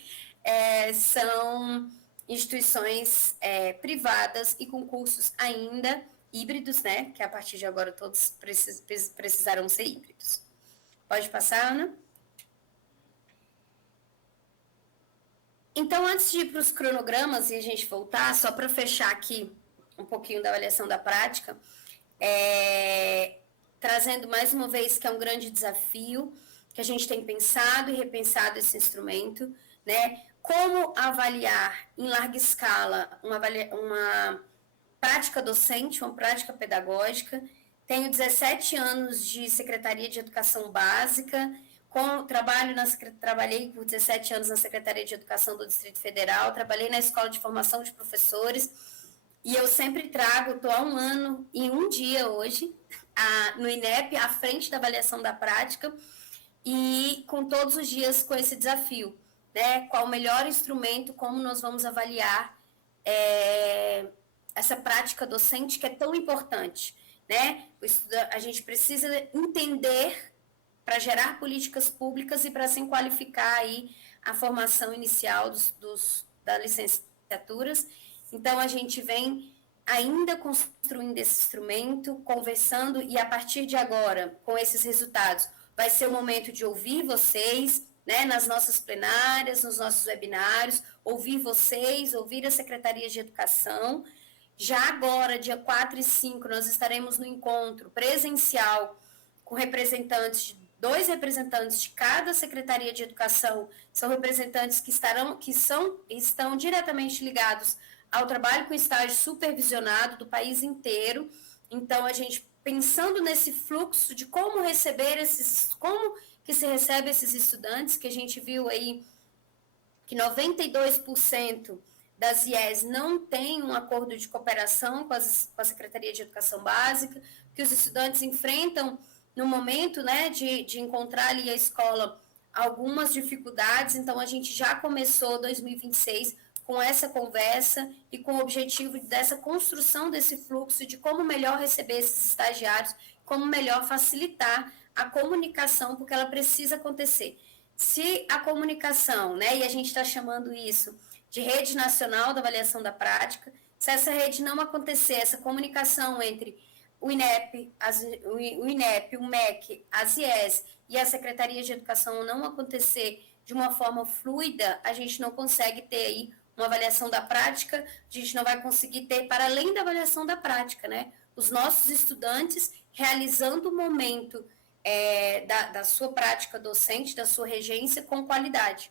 São instituições privadas e concursos ainda híbridos, né? Que a partir de agora todos precisarão ser híbridos. Pode passar, Ana? Então, antes de ir para os cronogramas e a gente voltar, só para fechar aqui um pouquinho da avaliação da prática, trazendo mais uma vez que é um grande desafio, que a gente tem pensado e repensado esse instrumento, né? Como avaliar em larga escala uma prática docente, uma prática pedagógica. Tenho 17 anos de Secretaria de Educação Básica, trabalhei por 17 anos na Secretaria de Educação do Distrito Federal, trabalhei na Escola de Formação de Professores, e eu sempre estou há um ano e um dia hoje, no INEP, à frente da avaliação da prática, e com todos os dias com esse desafio, né? Qual o melhor instrumento, como nós vamos avaliar essa prática docente que é tão importante, né? A gente precisa entender para gerar políticas públicas e para assim qualificar aí a formação inicial das licenciaturas. Então, a gente vem ainda construindo esse instrumento, conversando, e a partir de agora, com esses resultados, vai ser o momento de ouvir vocês, né, nas nossas plenárias, nos nossos webinários, ouvir vocês, ouvir a Secretaria de Educação. Já agora, dia 4 e 5, nós estaremos no encontro presencial com dois representantes de cada Secretaria de Educação, são representantes que estão diretamente ligados ao trabalho com estágio supervisionado do país inteiro. Então, a gente pensando nesse fluxo de como que se recebe esses estudantes, que a gente viu aí que 92% das IES não tem um acordo de cooperação com a Secretaria de Educação Básica, que os estudantes enfrentam no momento, né, de encontrar ali a escola algumas dificuldades. Então, a gente já começou 2026 com essa conversa e com o objetivo dessa construção desse fluxo de como melhor receber esses estagiários, como melhor facilitar a comunicação, porque ela precisa acontecer. Se a comunicação, né, e a gente está chamando isso de Rede Nacional da Avaliação da Prática, se essa rede não acontecer, essa comunicação entre o INEP, o MEC, as IES e a Secretaria de Educação não acontecer de uma forma fluida, a gente não consegue ter aí uma avaliação da prática, a gente não vai conseguir ter, para além da avaliação da prática, né, os nossos estudantes realizando o momento da sua prática docente, da sua regência com qualidade.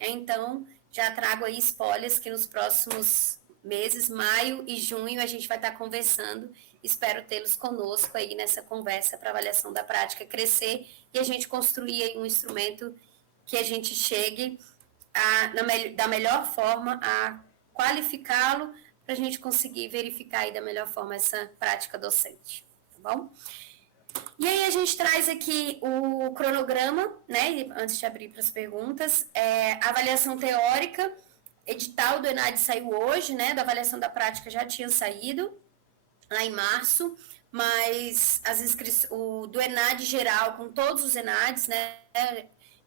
Então, já trago aí spoilers que nos próximos meses, maio e junho, a gente vai estar conversando. Espero tê-los conosco aí nessa conversa para avaliação da prática crescer e a gente construir aí um instrumento que a gente chegue da melhor forma a qualificá-lo para a gente conseguir verificar aí da melhor forma essa prática docente, tá bom? E aí a gente traz aqui o cronograma, né, antes de abrir para as perguntas, a avaliação teórica, edital do ENAD saiu hoje, né, da avaliação da prática já tinha saído, lá em março, mas o do ENAD geral, com todos os ENADs, né,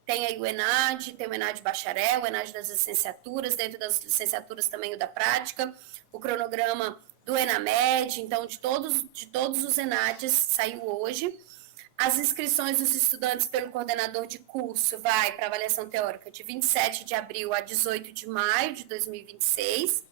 tem aí o ENAD, tem o ENAD bacharel, o ENAD das licenciaturas, dentro das licenciaturas também o da prática, o cronograma do ENAMED, então de todos os ENADs saiu hoje. As inscrições dos estudantes pelo coordenador de curso vai para avaliação teórica de 27 de abril a 18 de maio de 2026.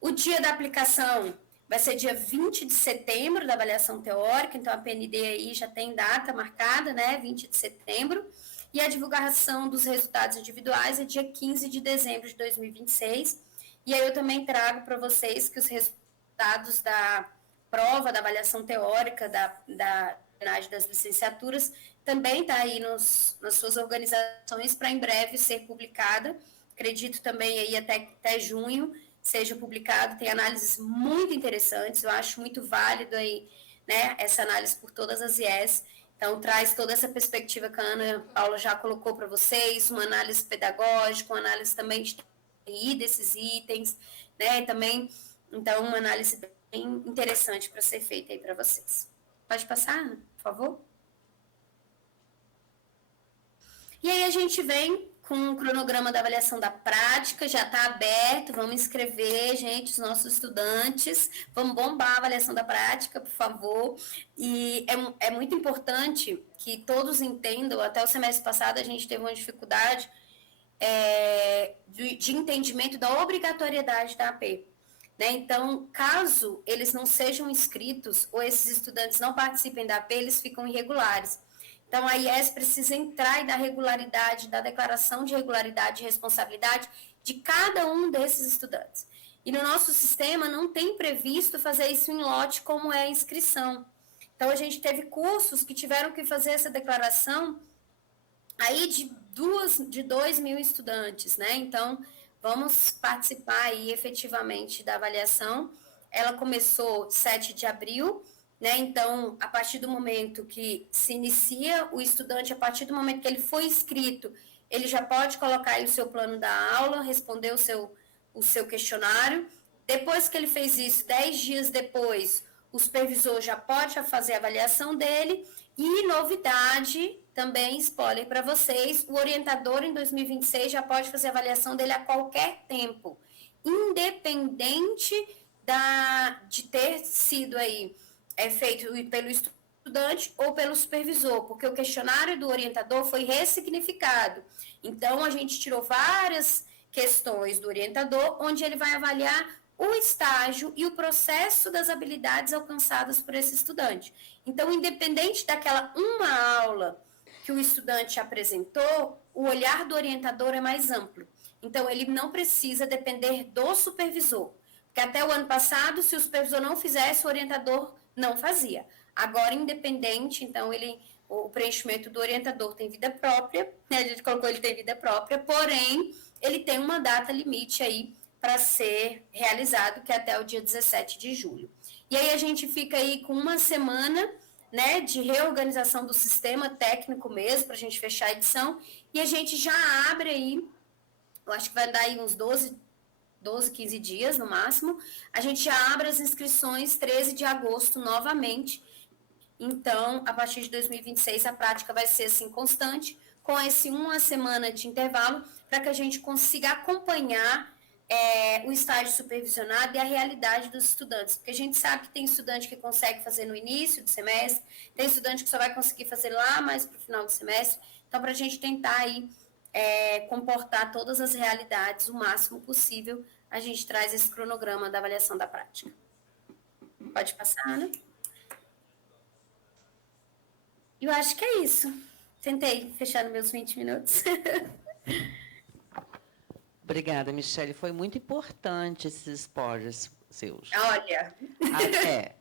O dia da aplicação vai ser dia 20 de setembro da avaliação teórica, então a PND aí já tem data marcada, né, 20 de setembro. E a divulgação dos resultados individuais é dia 15 de dezembro de 2026. E aí eu também trago para vocês que os resultados da prova, da avaliação teórica da ENAD das licenciaturas, também está aí nas suas organizações para em breve ser publicada. Acredito também aí até junho seja publicado. Tem análises muito interessantes, eu acho muito válido aí, né, essa análise por todas as IES. Então, traz toda essa perspectiva que a Ana Paula já colocou para vocês, uma análise pedagógica, uma análise também de TI desses itens, né, também, então, uma análise bem interessante para ser feita aí para vocês. Pode passar, Ana, por favor? E aí a gente vem com o cronograma da avaliação da prática, já está aberto, vamos inscrever, gente, os nossos estudantes, vamos bombar a avaliação da prática, por favor, e é muito importante que todos entendam, até o semestre passado a gente teve uma dificuldade de entendimento da obrigatoriedade da AP, né? Então, caso eles não sejam inscritos ou esses estudantes não participem da AP, eles ficam irregulares. Então, a IES precisa entrar e dar regularidade, da declaração de regularidade e responsabilidade de cada um desses estudantes. E no nosso sistema não tem previsto fazer isso em lote como é a inscrição. Então, a gente teve cursos que tiveram que fazer essa declaração aí de 2.000 estudantes, né? Então, vamos participar aí efetivamente da avaliação. Ela começou 7 de abril, né? Então, a partir do momento que se inicia o estudante, a partir do momento que ele foi inscrito, ele já pode colocar aí o seu plano da aula, responder o seu questionário. Depois que ele fez isso, 10 dias depois, o supervisor já pode fazer a avaliação dele. E novidade, também spoiler para vocês, o orientador em 2026 já pode fazer a avaliação dele a qualquer tempo, independente de ter sido aí feito pelo estudante ou pelo supervisor, porque o questionário do orientador foi ressignificado. Então, a gente tirou várias questões do orientador, onde ele vai avaliar o estágio e o processo das habilidades alcançadas por esse estudante. Então, independente daquela uma aula que o estudante apresentou, o olhar do orientador é mais amplo. Então, ele não precisa depender do supervisor. Porque até o ano passado, se o supervisor não fizesse, o orientador não fazia. Agora, independente, então, o preenchimento do orientador tem vida própria, né? A gente colocou ele tem vida própria, porém, ele tem uma data limite aí para ser realizado, que é até o dia 17 de julho. E aí a gente fica aí com uma semana, né, de reorganização do sistema técnico mesmo, para a gente fechar a edição, e a gente já abre aí, eu acho que vai dar aí uns 12, 15 dias no máximo, a gente já abre as inscrições 13 de agosto novamente. Então, a partir de 2026, a prática vai ser assim constante, com esse uma semana de intervalo, para que a gente consiga acompanhar o estágio supervisionado e a realidade dos estudantes, porque a gente sabe que tem estudante que consegue fazer no início do semestre, tem estudante que só vai conseguir fazer lá mais para o final do semestre, então para a gente tentar aí comportar todas as realidades o máximo possível, a gente traz esse cronograma da avaliação da prática. Pode passar, Ana? Eu acho que é isso. Tentei fechar nos meus 20 minutos. Obrigada, Michele. Foi muito importante esses spoilers seus. Olha.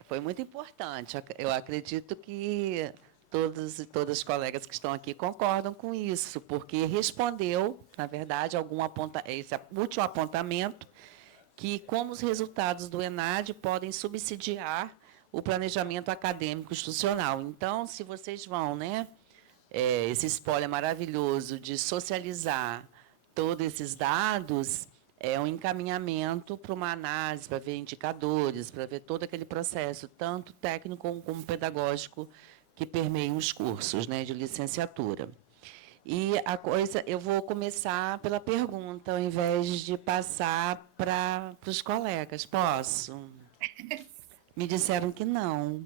Foi muito importante. Eu acredito que todos e todas as colegas que estão aqui concordam com isso, porque respondeu, na verdade, esse último apontamento, que como os resultados do ENAD podem subsidiar o planejamento acadêmico institucional. Então, se vocês vão, né, esse spoiler maravilhoso de socializar todos esses dados, é um encaminhamento para uma análise, para ver indicadores, para ver todo aquele processo, tanto técnico como pedagógico, que permeia os cursos, né, de licenciatura. E eu vou começar pela pergunta, ao invés de passar para os colegas. Posso? Me disseram que não.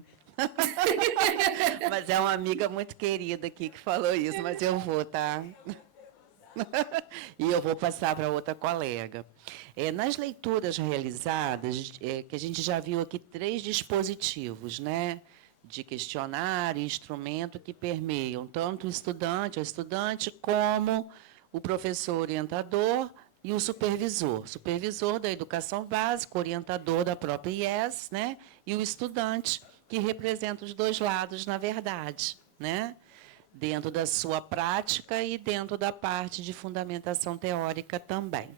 Mas é uma amiga muito querida aqui que falou isso, mas eu vou, tá? E eu vou passar para outra colega. Nas leituras realizadas, que a gente já viu aqui 3 dispositivos, né, de questionário e instrumento que permeiam tanto o estudante, como o professor orientador e o supervisor da educação básica, orientador da própria IES, né, e o estudante, que representa os dois lados, na verdade, né, dentro da sua prática e dentro da parte de fundamentação teórica também.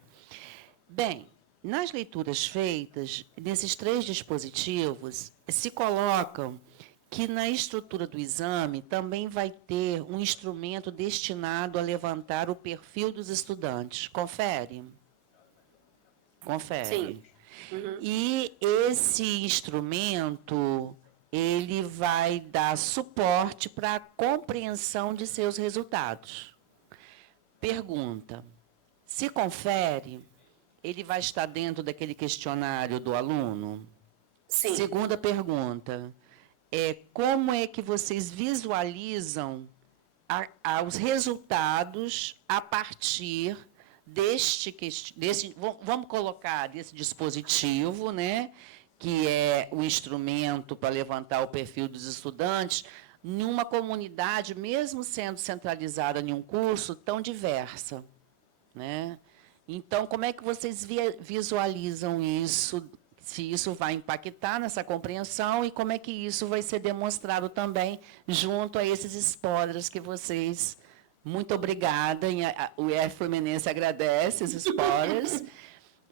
Bem, nas leituras feitas, nesses 3 dispositivos, se colocam que na estrutura do exame também vai ter um instrumento destinado a levantar o perfil dos estudantes. Confere? Confere. Sim. Uhum. E esse instrumento, ele vai dar suporte para a compreensão de seus resultados. Pergunta: se confere, ele vai estar dentro daquele questionário do aluno? Sim. Segunda pergunta: como é que vocês visualizam os resultados a partir desse, vamos colocar, desse dispositivo, né, que é o instrumento para levantar o perfil dos estudantes, numa comunidade, mesmo sendo centralizada em um curso, tão diversa, né? Então, como é que vocês visualizam isso, se isso vai impactar nessa compreensão e como é que isso vai ser demonstrado também junto a esses spoilers que vocês... Muito obrigada, o IF Fluminense agradece os spoilers.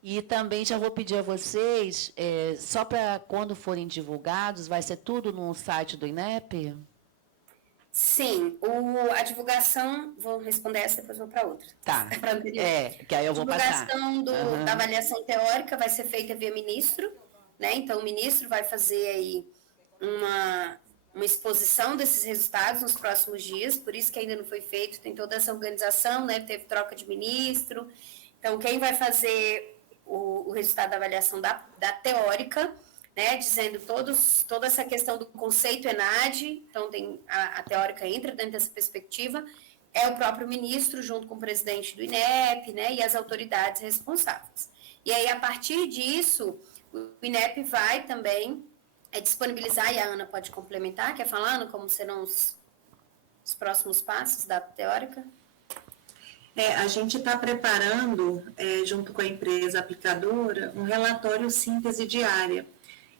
E também já vou pedir a vocês, só para quando forem divulgados, vai ser tudo no site do INEP? Sim, a divulgação, vou responder essa, depois vou para outra. Tá, que aí eu vou passar. A divulgação da avaliação teórica vai ser feita via ministro, né? Então, o ministro vai fazer aí uma exposição desses resultados nos próximos dias, por isso que ainda não foi feito, tem toda essa organização, né? Teve troca de ministro. Então, quem vai fazer o resultado da avaliação da teórica, né, dizendo toda essa questão do conceito ENAD, então a teórica entra dentro dessa perspectiva, é o próprio ministro, junto com o presidente do INEP, né, e as autoridades responsáveis. E aí, a partir disso, o INEP vai também disponibilizar, e a Ana pode complementar, quer falando como serão os próximos passos da teórica? A gente está preparando, junto com a empresa aplicadora, um relatório síntese diária.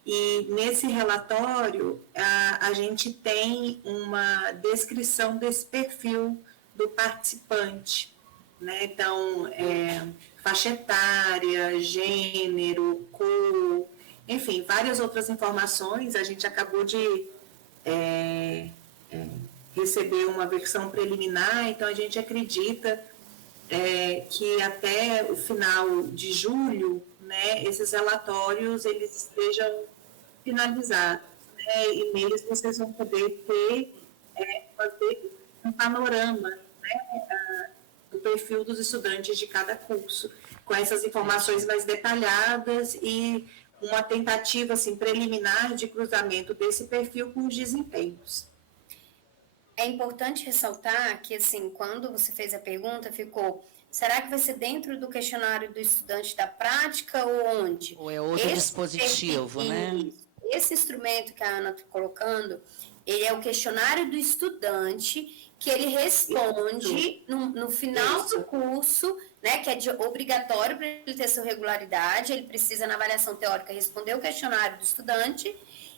E nesse relatório, a gente tem uma descrição desse perfil do participante, né? Então, faixa etária, gênero, cor, enfim, várias outras informações. A gente acabou de receber uma versão preliminar, então a gente acredita que até o final de julho, né, esses relatórios eles estejam finalizados, né, e neles vocês vão poder fazer um panorama, né, do perfil dos estudantes de cada curso, com essas informações mais detalhadas e uma tentativa assim, preliminar de cruzamento desse perfil com os desempenhos. É importante ressaltar que, assim, quando você fez a pergunta, ficou, será que vai ser dentro do questionário do estudante da prática ou onde? Ou é outro dispositivo, né? Esse instrumento que a Ana está colocando, ele é o questionário do estudante que ele responde no final do curso, né, que é obrigatório para ele ter sua regularidade, ele precisa, na avaliação teórica, responder o questionário do estudante,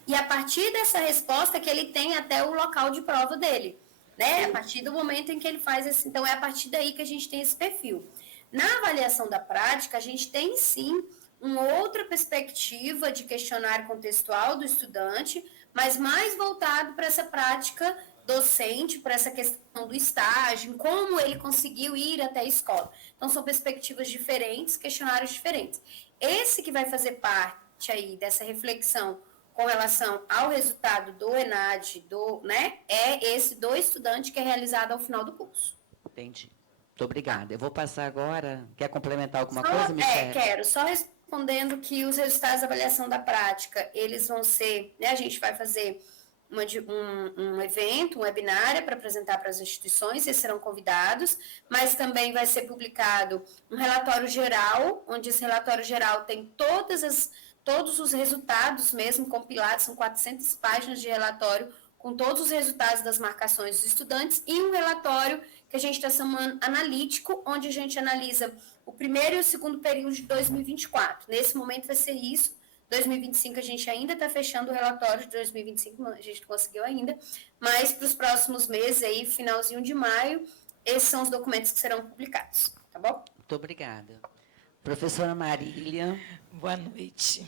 e a partir dessa resposta que ele tem até o local de prova dele, né? A partir do momento em que ele faz esse... Então, é a partir daí que a gente tem esse perfil. Na avaliação da prática, a gente tem, sim, uma outra perspectiva de questionário contextual do estudante, mas mais voltado para essa prática docente, para essa questão do estágio, como ele conseguiu ir até a escola. Então, são perspectivas diferentes, questionários diferentes. Esse que vai fazer parte aí dessa reflexão com relação ao resultado do ENAD, né, é esse do estudante que é realizado ao final do curso. Entendi. Muito obrigada. Eu vou passar agora. Quer complementar alguma coisa, Michele? Quero. Só respondendo que os resultados da avaliação da prática, eles vão ser, né, a gente vai fazer um evento, um webinar para apresentar para as instituições, eles serão convidados, mas também vai ser publicado um relatório geral, onde esse relatório geral tem todos os resultados mesmo compilados, são 400 páginas de relatório com todos os resultados das marcações dos estudantes e um relatório que a gente está chamando analítico, onde a gente analisa o primeiro e o segundo período de 2024. Nesse momento vai ser isso. 2025 a gente ainda está fechando o relatório de 2025, a gente não conseguiu ainda, mas para os próximos meses, aí, finalzinho de maio, esses são os documentos que serão publicados, tá bom? Muito obrigada. Professora Marília. Boa noite.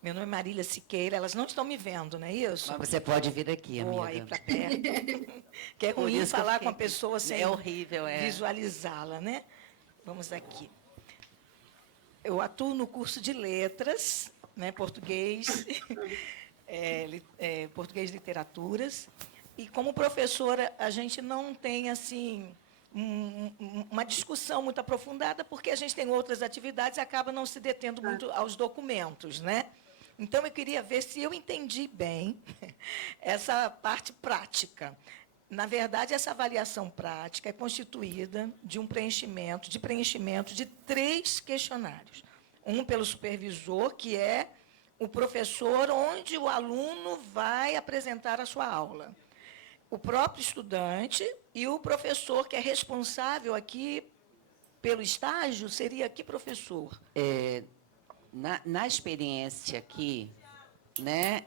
Meu nome é Marília Siqueira, elas não estão me vendo, não é isso? Mas você pode vir aqui, amiga. Vou aí para perto. Que é ruim falar com a pessoa sem visualizá-la, né? Vamos aqui. Eu atuo no curso de letras, né, português, português e literaturas, e como professora a gente não tem, assim, uma discussão muito aprofundada, porque a gente tem outras atividades e acaba não se detendo muito aos documentos, né? Então, eu queria ver se eu entendi bem essa parte prática. Na verdade, essa avaliação prática é constituída de preenchimento de 3 questionários. Um pelo supervisor, que é o professor onde o aluno vai apresentar a sua aula. O próprio estudante e o professor, que é responsável aqui pelo estágio, seria que professor? Na experiência aqui, né,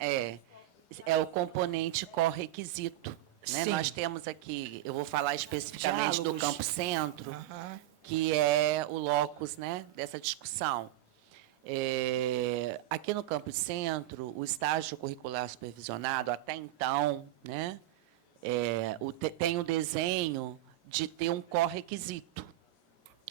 é o componente correquisito. Né? Nós temos aqui, eu vou falar especificamente do Campo Centro, que é o locus, né, dessa discussão. Aqui no Campo Centro, o estágio curricular supervisionado, até então, né, tem o desenho de ter um correquisito.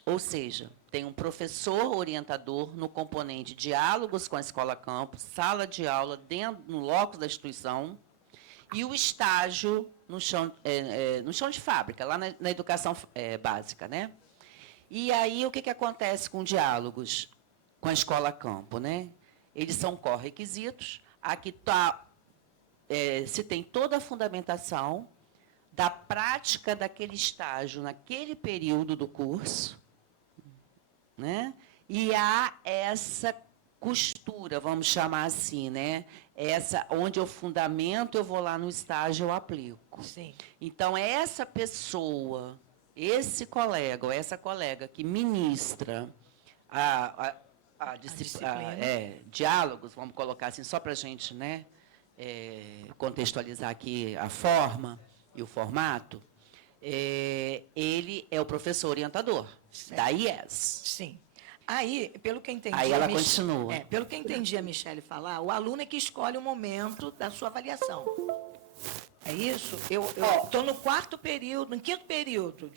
Ou seja, tem um professor orientador no componente diálogos com a escola campus, sala de aula no locus da instituição, e o estágio no chão de fábrica, lá na educação básica. Né? E aí, o que acontece com diálogos com a escola campo? Né? Eles são correquisitos. Aqui se tem toda a fundamentação da prática daquele estágio naquele período do curso, né? E há essa costura, vamos chamar assim, né? Onde eu fundamento, eu vou lá no estágio, eu aplico. Sim. Então, essa pessoa, esse colega ou essa colega que ministra a disciplina, diálogos, vamos colocar assim, só para a gente, né, contextualizar aqui a forma e o formato, ele é o professor orientador da IES. Sim. Aí, pelo que eu entendi... Aí ela continua. Pelo que eu entendi a Michele falar, o aluno é que escolhe o momento da sua avaliação. É isso? Eu estou no 4º período, no 5º período,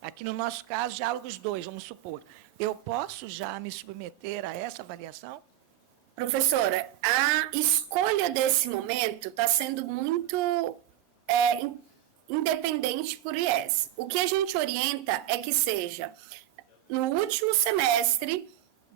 aqui no nosso caso, diálogos 2, vamos supor. Eu posso já me submeter a essa avaliação? Professora, a escolha desse momento está sendo muito independente por IES. O que a gente orienta é que seja no último semestre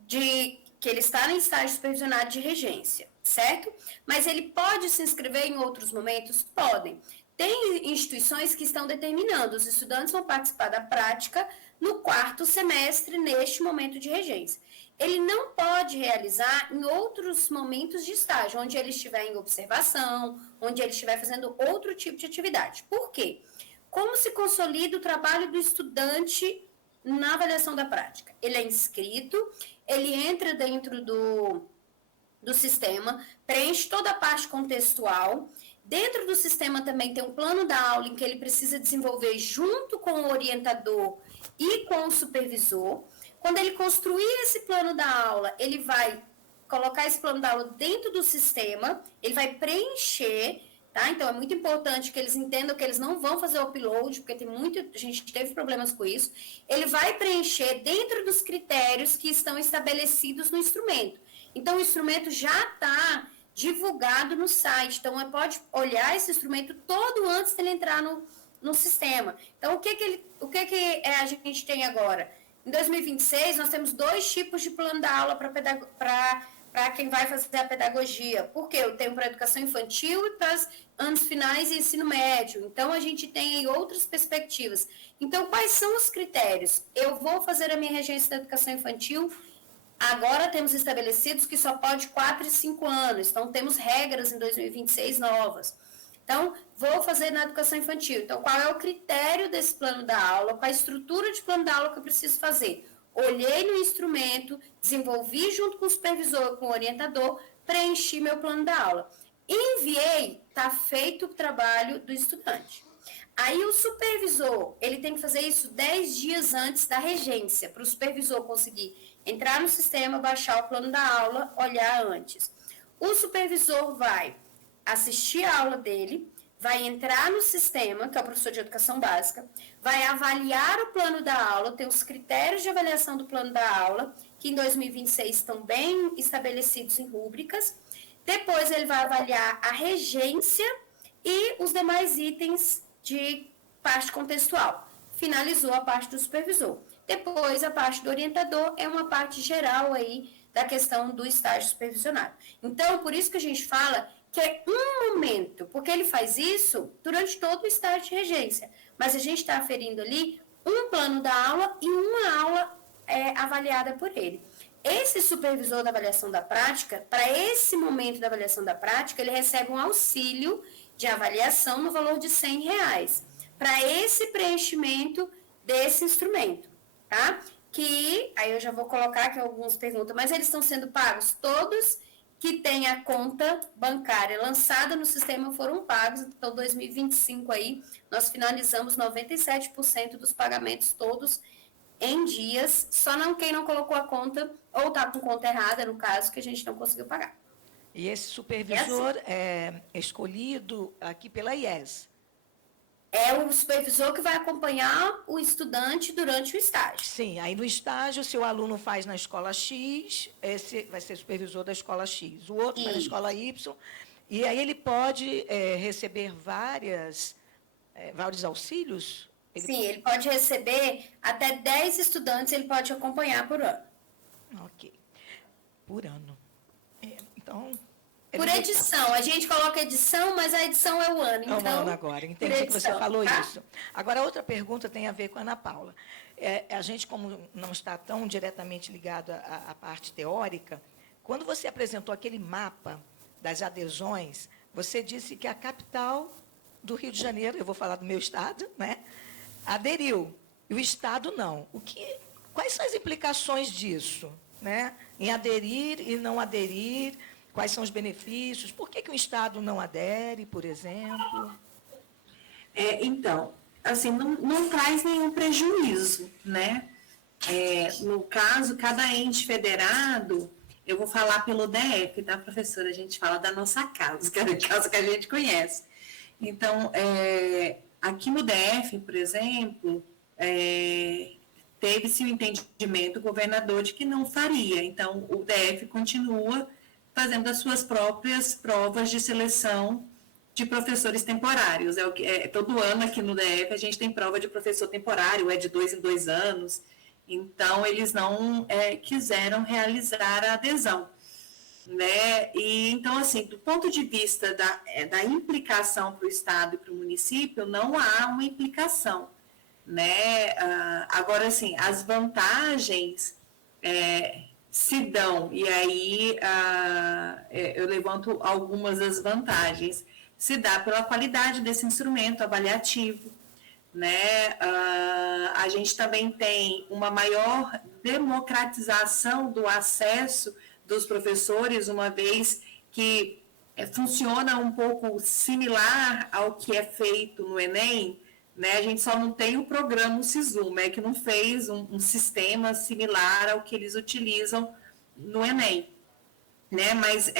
que ele está em estágio supervisionado de regência, certo? Mas ele pode se inscrever em outros momentos? Podem. Tem instituições que estão determinando, os estudantes vão participar da prática no 4º semestre, neste momento de regência. Ele não pode realizar em outros momentos de estágio, onde ele estiver em observação, onde ele estiver fazendo outro tipo de atividade. Por quê? Como se consolida o trabalho do estudante na avaliação da prática? Ele é inscrito, ele entra dentro do sistema, preenche toda a parte contextual. Dentro do sistema também tem um plano da aula em que ele precisa desenvolver junto com o orientador e com o supervisor. Quando ele construir esse plano da aula, ele vai colocar esse plano da aula dentro do sistema, ele vai preencher, tá? Então, é muito importante que eles entendam que eles não vão fazer o upload, porque a gente teve problemas com isso. Ele vai preencher dentro dos critérios que estão estabelecidos no instrumento. Então, o instrumento já está divulgado no site. Então, ele pode olhar esse instrumento todo antes dele entrar no sistema. Então, o que a gente tem agora? Em 2026, nós temos 2 tipos de plano da aula para quem vai fazer a pedagogia. Por quê? Eu tenho para educação infantil e para os anos finais e ensino médio. Então, a gente tem aí outras perspectivas. Então, quais são os critérios? Eu vou fazer a minha regência da educação infantil. Agora temos estabelecidos que só pode 4 e 5 anos. Então, temos regras em 2026 novas. Então, vou fazer na educação infantil. Então, qual é o critério desse plano da aula? Qual a estrutura de plano da aula que eu preciso fazer? Olhei no instrumento, desenvolvi junto com o supervisor, com o orientador, preenchi meu plano da aula. Enviei, está feito o trabalho do estudante. Aí o supervisor, ele tem que fazer isso 10 dias antes da regência, para o supervisor conseguir entrar no sistema, baixar o plano da aula, olhar antes. O supervisor vai assistir a aula dele, vai entrar no sistema, que é o professor de educação básica, vai avaliar o plano da aula, tem os critérios de avaliação do plano da aula, que em 2026 estão bem estabelecidos em rúbricas. Depois ele vai avaliar a regência e os demais itens de parte contextual. finalizou a parte do supervisor. Depois, a parte do orientador é uma parte geral aí da questão do estágio supervisionado. Então, por isso que a gente fala que é um momento, porque ele faz isso durante todo o estágio de regência, mas a gente está aferindo ali um plano da aula e uma aula avaliada por ele. Esse supervisor da avaliação da prática, para esse momento da avaliação da prática, ele recebe um auxílio de avaliação no valor de R$100, para esse preenchimento desse instrumento, tá? Que, aí eu já vou colocar aqui algumas perguntas, mas eles estão sendo pagos? Todos que têm a conta bancária lançada no sistema foram pagos, então 2025 aí, nós finalizamos 97% dos pagamentos todos em dias, só não quem não colocou a conta, ou está com conta errada, no caso, que a gente não conseguiu pagar. E esse supervisor é escolhido aqui pela IES? É o supervisor que vai acompanhar o estudante durante o estágio. Sim, aí no estágio, se o aluno faz na escola X, esse vai ser supervisor da escola X. O outro vai na escola Y, e aí ele pode receber vários auxílios? Ele pode receber até 10 estudantes, ele pode acompanhar por ano. Ok. Por ano. Então... Por edição. A gente coloca edição, mas a edição é o ano. Então, é o ano agora. Entendi que você falou isso. Agora, outra pergunta tem a ver com a Ana Paula. A gente, como não está tão diretamente ligado à parte teórica, quando você apresentou aquele mapa das adesões, você disse que a capital do Rio de Janeiro, eu vou falar do meu estado, né, aderiu, e o estado não. Quais são as implicações disso, né, em aderir e não aderir? Quais são os benefícios? Por que o Estado não adere, por exemplo? Então, assim, não traz nenhum prejuízo, né? No caso, cada ente federado, eu vou falar pelo DF, tá, professora? A gente fala da nossa casa, que é a casa que a gente conhece. Então, aqui no DF, por exemplo, teve-se o entendimento do governador de que não faria. Então, o DF continua fazendo as suas próprias provas de seleção de professores temporários. Todo ano aqui no DF a gente tem prova de professor temporário, de 2 em 2 anos. Então, eles não quiseram realizar a adesão, né? E, então, assim, do ponto de vista da implicação para o Estado e para o município, não há uma implicação, né? Agora, assim, as vantagens... se dão, e aí eu levanto algumas das vantagens, se dá pela qualidade desse instrumento avaliativo, né? A gente também tem uma maior democratização do acesso dos professores, uma vez que funciona um pouco similar ao que é feito no Enem, né? A gente só não tem o programa, o SISU, que não fez um sistema similar ao que eles utilizam no Enem, né? Mas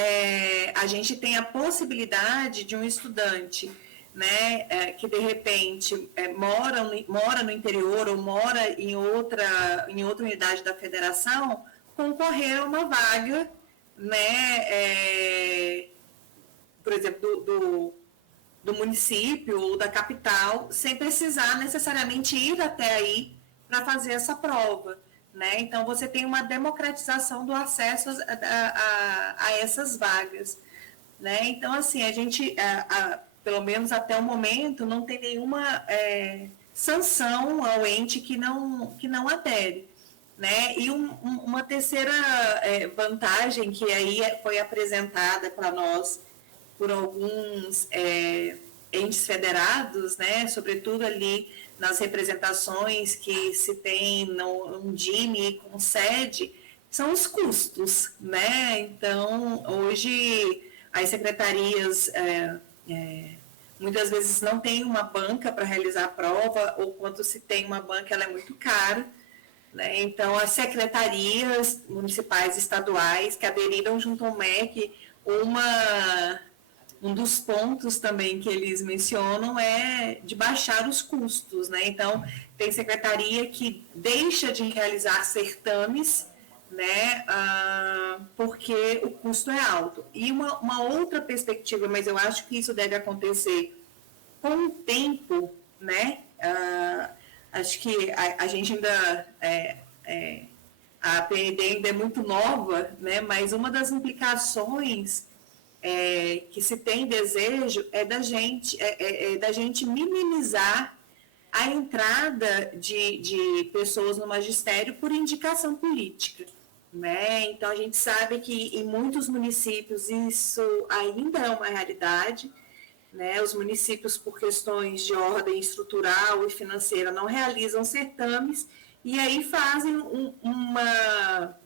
a gente tem a possibilidade de um estudante, né, que de repente mora no interior ou mora em outra unidade da federação, concorrer a uma vaga, né, por exemplo, do município ou da capital, sem precisar necessariamente ir até aí para fazer essa prova, né? Então, você tem uma democratização do acesso a essas vagas, né? Então, assim, a gente, pelo menos até o momento, não tem nenhuma sanção ao ente que não adere, né? E uma terceira vantagem que aí foi apresentada para nós por alguns entes federados, né, sobretudo ali nas representações que se tem no Undime com sede, são os custos, né? Então, hoje, as secretarias muitas vezes não têm uma banca para realizar a prova, ou quando se tem uma banca, ela é muito cara, né? Então, as secretarias municipais e estaduais que aderiram junto ao MEC, um dos pontos também que eles mencionam é de baixar os custos, né? Então, tem secretaria que deixa de realizar certames, né? Porque o custo é alto. E uma outra perspectiva, mas eu acho que isso deve acontecer com o tempo, né? acho que a gente ainda, a PND ainda é muito nova, né? Mas uma das implicações que se tem desejo é da gente minimizar a entrada de pessoas no magistério por indicação política, né? Então, a gente sabe que em muitos municípios isso ainda é uma realidade, né? Os municípios, por questões de ordem estrutural e financeira, não realizam certames e aí fazem uma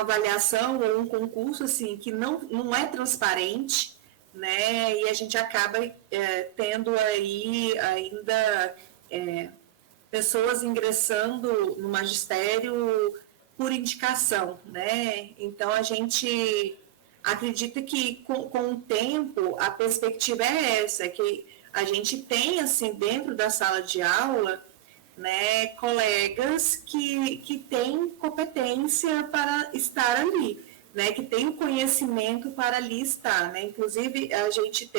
avaliação ou um concurso assim, que não é transparente, né? E a gente acaba tendo aí ainda pessoas ingressando no magistério por indicação, né? Então, a gente acredita que, com o tempo, a perspectiva é essa, que a gente tem, assim, dentro da sala de aula, né, colegas que têm competência para estar ali, né, que têm o conhecimento para ali estar, né? Inclusive, a gente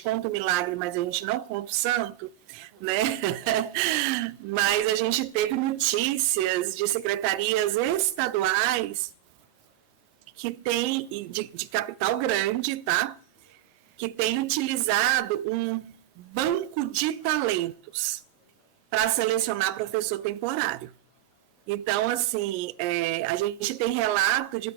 conta o milagre, mas a gente não conta o santo, né? Mas a gente teve notícias de secretarias estaduais que tem, de capital grande, tá? Que tem utilizado um banco de talentos para selecionar professor temporário. Então, assim, a gente tem relato de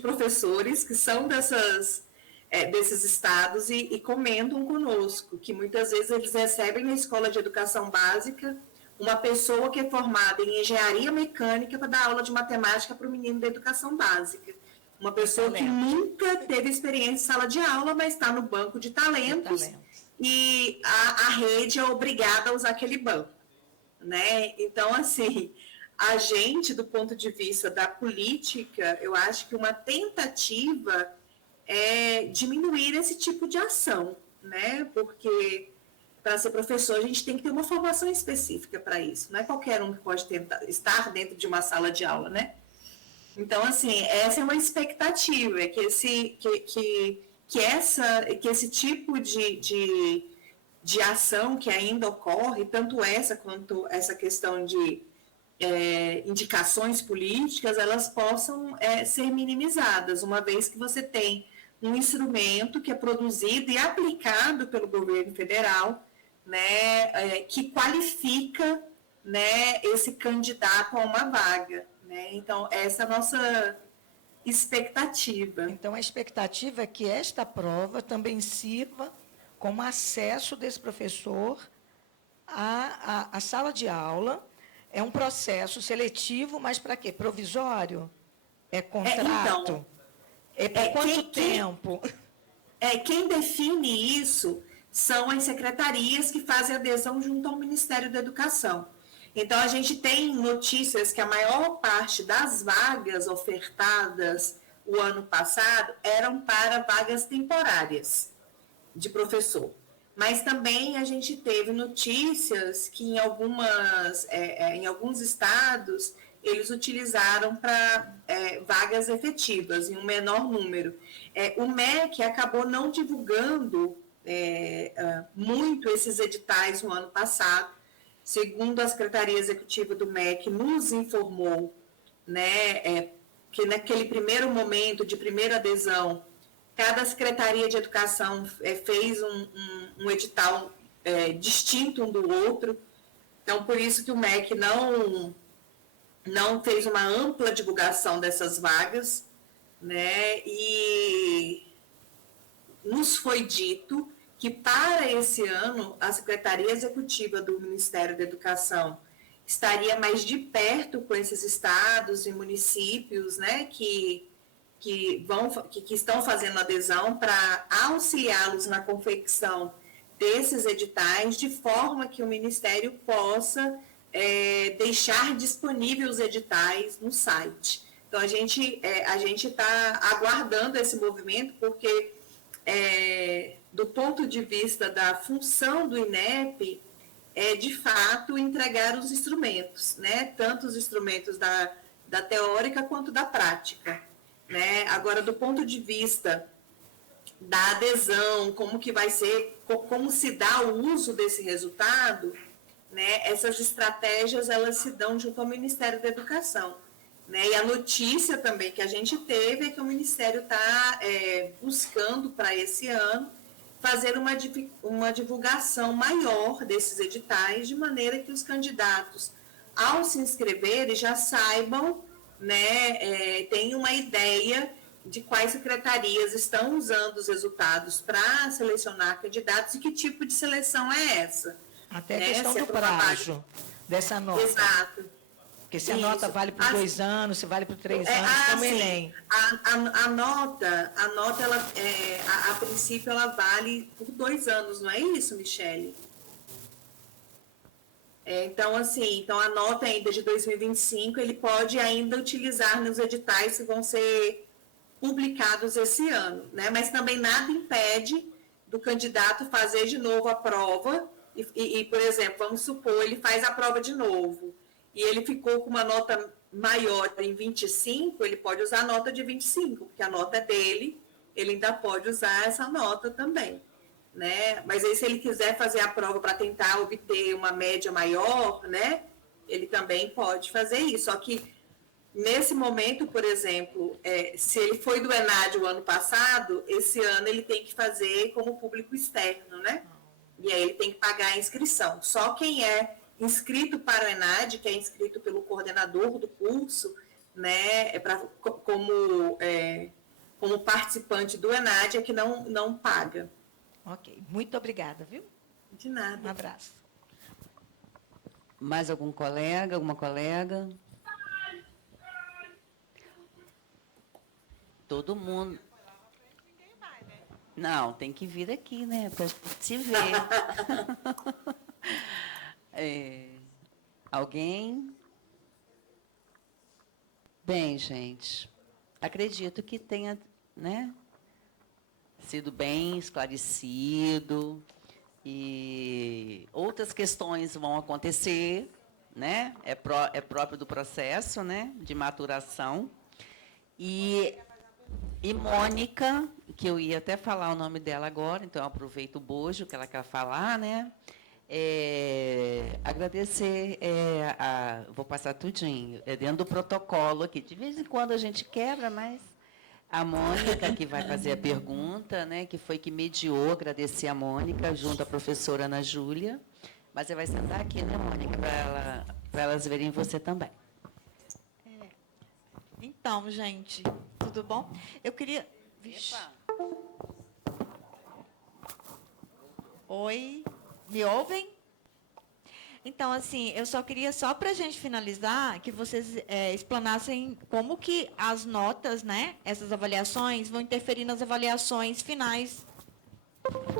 professores que são desses estados e comentam conosco, que muitas vezes eles recebem na escola de educação básica uma pessoa que é formada em engenharia mecânica para dar aula de matemática para o menino da educação básica. Uma pessoa que nunca teve experiência em sala de aula, mas está no banco de talentos. E a rede é obrigada a usar aquele banco, né? Então, assim, a gente, do ponto de vista da política, eu acho que uma tentativa é diminuir esse tipo de ação, né? Porque para ser professor a gente tem que ter uma formação específica para isso, não é qualquer um que pode estar dentro de uma sala de aula, né? Então, assim, essa é uma expectativa, é que esse tipo de ação que ainda ocorre, tanto essa quanto essa questão de indicações políticas, elas possam ser minimizadas, uma vez que você tem um instrumento que é produzido e aplicado pelo governo federal, né, que qualifica, né, esse candidato a uma vaga, né? Então, essa é a nossa expectativa. Então, a expectativa é que esta prova também sirva como acesso desse professor à sala de aula. É um processo seletivo, mas para quê? Provisório? É contrato? É por quanto tempo? Quem define isso são as secretarias que fazem adesão junto ao Ministério da Educação. Então, a gente tem notícias que a maior parte das vagas ofertadas o ano passado eram para vagas temporárias de professor. Mas também a gente teve notícias que em alguns estados eles utilizaram para vagas efetivas, em um menor número. O MEC acabou não divulgando muito esses editais no ano passado. Segundo a Secretaria Executiva do MEC, nos informou, né, que naquele primeiro momento de primeira adesão, cada Secretaria de Educação fez um edital distinto um do outro. Então, por isso que o MEC não fez uma ampla divulgação dessas vagas, né? E nos foi dito que para esse ano a Secretaria Executiva do Ministério da Educação estaria mais de perto com esses estados e municípios, né, que estão fazendo adesão para auxiliá-los na confecção desses editais, de forma que o Ministério possa deixar disponíveis os editais no site. Então, a gente está aguardando esse movimento, porque, do ponto de vista da função do INEP, de fato, entregar os instrumentos, né? Tanto os instrumentos da teórica quanto da prática. Né? Agora, do ponto de vista da adesão, como que vai ser, como se dá o uso desse resultado, né, essas estratégias, elas se dão junto ao Ministério da Educação. Né? E a notícia também que a gente teve é que o Ministério está buscando para esse ano fazer uma divulgação maior desses editais, de maneira que os candidatos, ao se inscreverem, já saibam, né, tenham uma ideia de quais secretarias estão usando os resultados para selecionar candidatos e que tipo de seleção é essa. Até a questão do prazo dessa nota. Exato. Porque se a nota vale por 2 anos, se vale por 3 anos, como Enem. A nota, ela, a princípio, ela vale por 2 anos, não é isso, Michele? Então, assim, então a nota ainda de 2025, ele pode ainda utilizar nos editais que vão ser publicados esse ano, né? Mas também nada impede do candidato fazer de novo a prova e, por exemplo, vamos supor, ele faz a prova de novo e ele ficou com uma nota maior em 25, ele pode usar a nota de 25, porque a nota é dele, ele ainda pode usar essa nota também, né? Mas aí, se ele quiser fazer a prova para tentar obter uma média maior, né, ele também pode fazer isso. Só que, nesse momento, por exemplo, se ele foi do ENAD o ano passado, esse ano ele tem que fazer como público externo, né? E aí ele tem que pagar a inscrição. Só quem é inscrito para o ENAD, que é inscrito pelo coordenador do curso, né, como participante do ENAD, é que não paga. Ok, muito obrigada, viu? De nada. Um abraço. Mais algum colega, alguma colega? Todo mundo. Não, tem que vir aqui, né, para te ver. Alguém? Bem, gente, acredito que tenha, né, sido bem esclarecido e outras questões vão acontecer, né? É próprio do processo, né, de maturação. E Mônica, que eu ia até falar o nome dela agora, então eu aproveito o bojo que ela quer falar, né? Agradecer, vou passar tudinho, dentro do protocolo aqui. De vez em quando a gente quebra, mas a Mônica, que vai fazer a pergunta, né, que foi que mediou, agradecer a Mônica, junto à professora Ana Júlia. Mas você vai sentar aqui, né, Mônica, para elas verem você também. Então, gente, tudo bom? Eu queria... Vixe. Oi, me ouvem? Então, assim, eu só queria, só para a gente finalizar, que vocês explanassem como que as notas, né, essas avaliações, vão interferir nas avaliações finais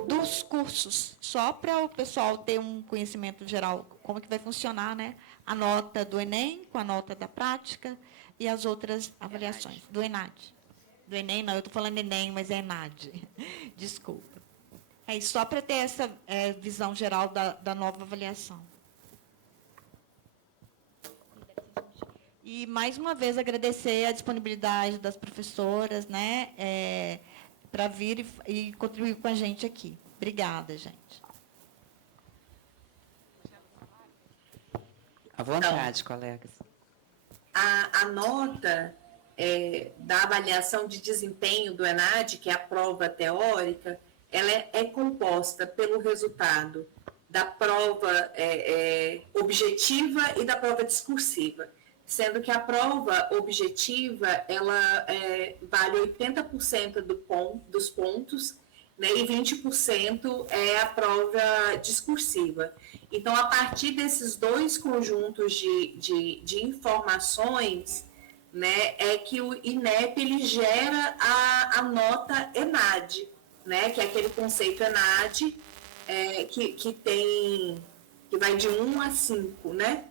dos cursos, só para o pessoal ter um conhecimento geral, como que vai funcionar, né, a nota do Enem com a nota da prática e as outras avaliações do ENAD. Do Enem, não, eu estou falando Enem, mas é ENAD. Desculpa. É isso, só para ter essa visão geral da nova avaliação. E, mais uma vez, agradecer a disponibilidade das professoras, né, para vir e contribuir com a gente aqui. Obrigada, gente. À vontade, colegas. A nota da avaliação de desempenho do ENAD, que é a prova teórica, ela é composta pelo resultado da prova objetiva e da prova discursiva, sendo que a prova objetiva, ela vale 80% dos pontos, né, e 20% é a prova discursiva. Então, a partir desses dois conjuntos de informações, né, é que o INEP ele gera a nota ENAD, né, que é aquele conceito ENAD que vai de 1 a 5, né?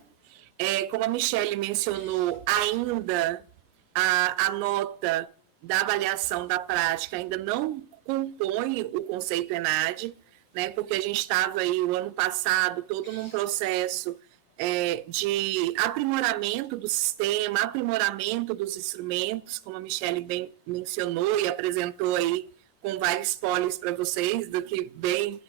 Como a Michele mencionou, ainda a nota da avaliação da prática ainda não compõe o conceito ENAD, né, porque a gente estava aí o ano passado todo num processo de aprimoramento do sistema, aprimoramento dos instrumentos, como a Michele bem mencionou e apresentou aí com vários spoilers para vocês do que vem,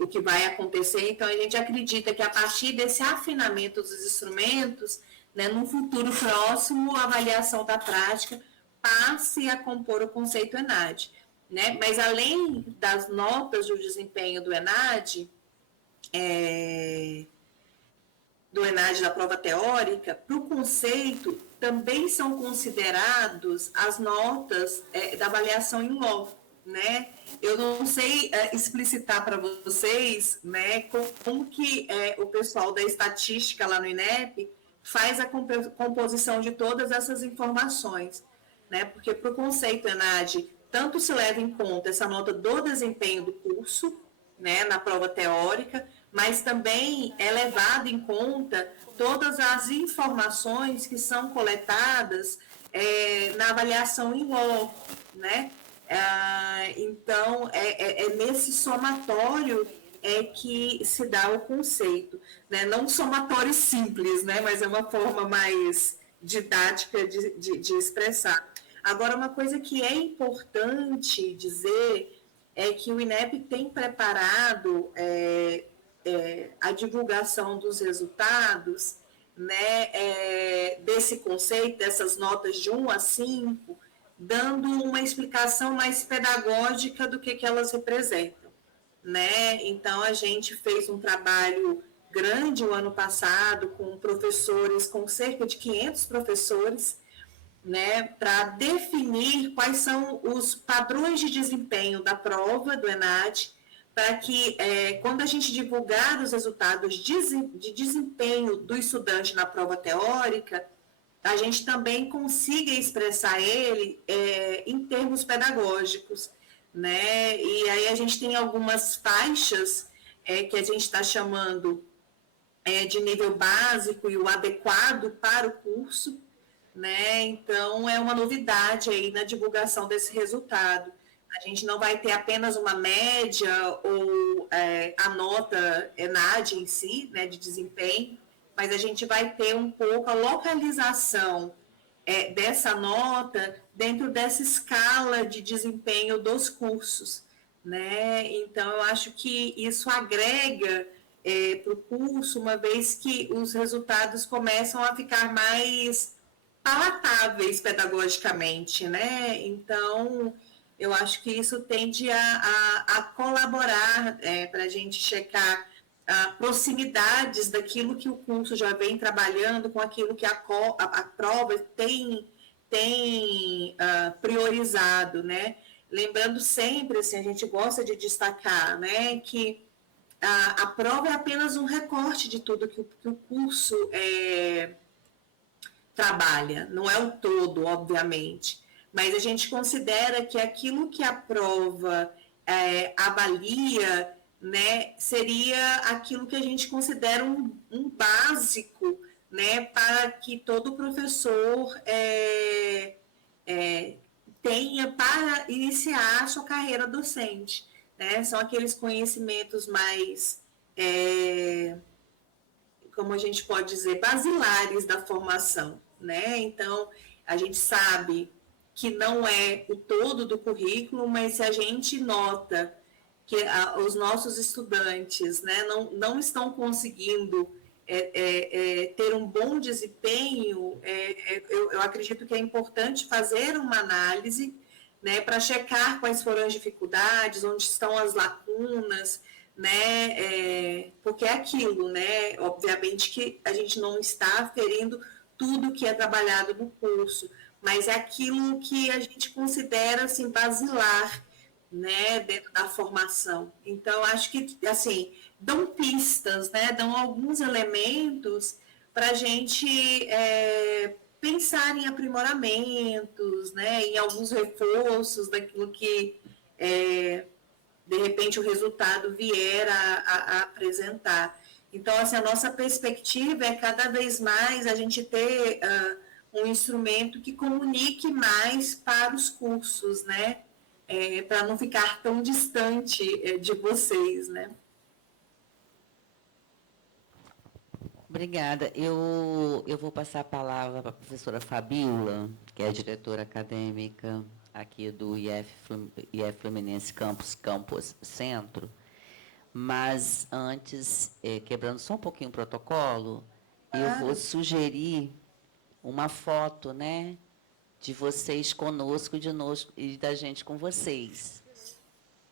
o que vai acontecer. Então, a gente acredita que a partir desse afinamento dos instrumentos, né, no futuro próximo, a avaliação da prática passe a compor o conceito ENAD. Né? Mas, além das notas do desempenho do ENAD, da prova teórica, para o conceito também são considerados as notas da avaliação em loco, né? Eu não sei explicitar para vocês, né, como que o pessoal da estatística lá no INEP faz a composição de todas essas informações, né? Porque para o conceito ENAD, tanto se leva em conta essa nota do desempenho do curso, né, na prova teórica, mas também é levado em conta todas as informações que são coletadas na avaliação em loco, né? Então, nesse somatório que se dá o conceito, né? Não um somatório simples, né? Mas é uma forma mais didática de expressar. Agora, uma coisa que é importante dizer é que o INEP tem preparado a divulgação dos resultados, né, desse conceito, dessas notas de 1 a 5, dando uma explicação mais pedagógica do que elas representam, né? Então, a gente fez um trabalho grande o ano passado com professores, com cerca de 500 professores, né, para definir quais são os padrões de desempenho da prova do ENAD, para que, quando a gente divulgar os resultados de desempenho do estudante na prova teórica, a gente também consiga expressar ele em termos pedagógicos, né? E aí a gente tem algumas faixas que a gente está chamando de nível básico e o adequado para o curso, né? Então, é uma novidade aí na divulgação desse resultado. A gente não vai ter apenas uma média ou a nota ENAD em si, né, de desempenho, mas a gente vai ter um pouco a localização dessa nota dentro dessa escala de desempenho dos cursos, né? Então, eu acho que isso agrega para o curso, uma vez que os resultados começam a ficar mais palatáveis pedagogicamente, né? Então, eu acho que isso tende a colaborar para a gente checar proximidades daquilo que o curso já vem trabalhando com aquilo que a prova tem priorizado, né? Lembrando sempre, assim, a gente gosta de destacar, né, que a prova é apenas um recorte de tudo que o curso trabalha, não é o todo, obviamente, mas a gente considera que aquilo que a prova avalia, né, seria aquilo que a gente considera um básico, né, para que todo professor tenha para iniciar a sua carreira docente, né? São aqueles conhecimentos mais como a gente pode dizer, basilares da formação, né? Então, a gente sabe que não é o todo do currículo, mas se a gente nota que os nossos estudantes, né, não estão conseguindo ter um bom desempenho, eu acredito que é importante fazer uma análise, né, para checar quais foram as dificuldades, onde estão as lacunas, né, porque é aquilo, né, obviamente que a gente não está aferindo tudo que é trabalhado no curso, mas é aquilo que a gente considera, assim, basilar, né, dentro da formação. Então, acho que, assim, dão pistas, né, dão alguns elementos para a gente pensar em aprimoramentos, né, em alguns reforços daquilo que, de repente, o resultado vier a apresentar. Então, assim, a nossa perspectiva é cada vez mais a gente ter um instrumento que comunique mais para os cursos, né, para não ficar tão distante de vocês, né. Obrigada. Eu vou passar a palavra para a professora Fabíola, que é a diretora acadêmica aqui do IF Fluminense Campus Centro, mas antes, quebrando só um pouquinho o protocolo, eu vou sugerir uma foto, né, de vocês conosco e da gente com vocês.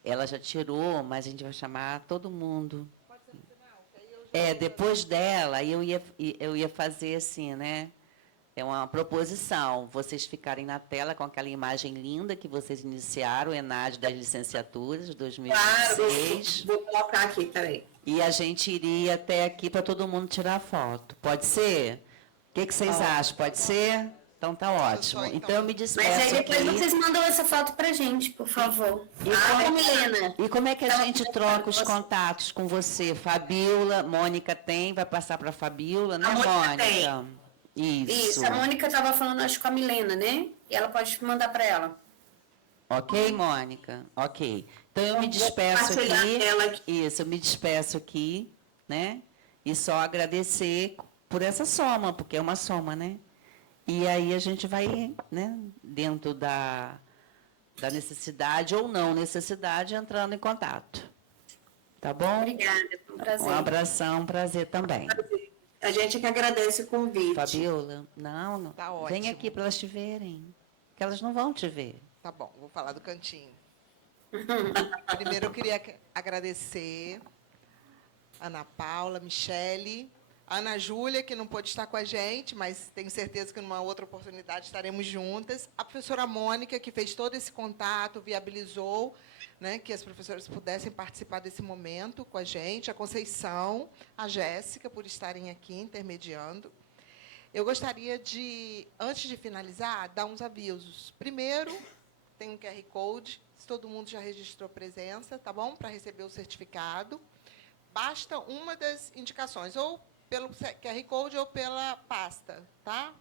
Ela já tirou, mas a gente vai chamar todo mundo. Depois dela, eu ia fazer assim, né? É uma proposição, vocês ficarem na tela com aquela imagem linda que vocês iniciaram, o ENAD das licenciaturas de 2016. Claro, vou colocar aqui, peraí. E a gente iria até aqui para todo mundo tirar foto. Pode ser? O que vocês acham? Pode ser? Então tá ótimo. Então eu me despeço. Mas aí depois aqui. vocês mandam essa foto pra gente, por favor. Milena. E como é que a gente troca os contatos com você? Fabiola, Mônica tem, vai passar para a Fabiola, né, Mônica? Isso, a Mônica estava falando, acho, com a Milena, né? E ela pode mandar para ela. Ok, Mônica? Ok. Então, eu me despeço aqui. Isso, eu me despeço aqui, né? E só agradecer por essa soma, porque é uma soma, né? E aí a gente vai, né, dentro da necessidade ou não necessidade, entrando em contato. Tá bom? Obrigada, foi um prazer. Um abração, um prazer também. A gente que agradece o convite. Fabiola, não. Tá ótimo. Vem aqui para elas te verem, que elas não vão te ver. Tá bom, vou falar do cantinho. Primeiro, eu queria agradecer Ana Paula, Michele, Ana Júlia, que não pôde estar com a gente, mas tenho certeza que numa outra oportunidade estaremos juntas. A professora Mônica, que fez todo esse contato, viabilizou, né, que as professoras pudessem participar desse momento com a gente. A Conceição, a Jéssica, por estarem aqui intermediando. Eu gostaria de, antes de finalizar, dar uns avisos. Primeiro, tem um QR Code, se todo mundo já registrou presença, tá bom? Para receber o certificado. Basta uma das indicações, ou pelo QR Code ou pela pasta, tá?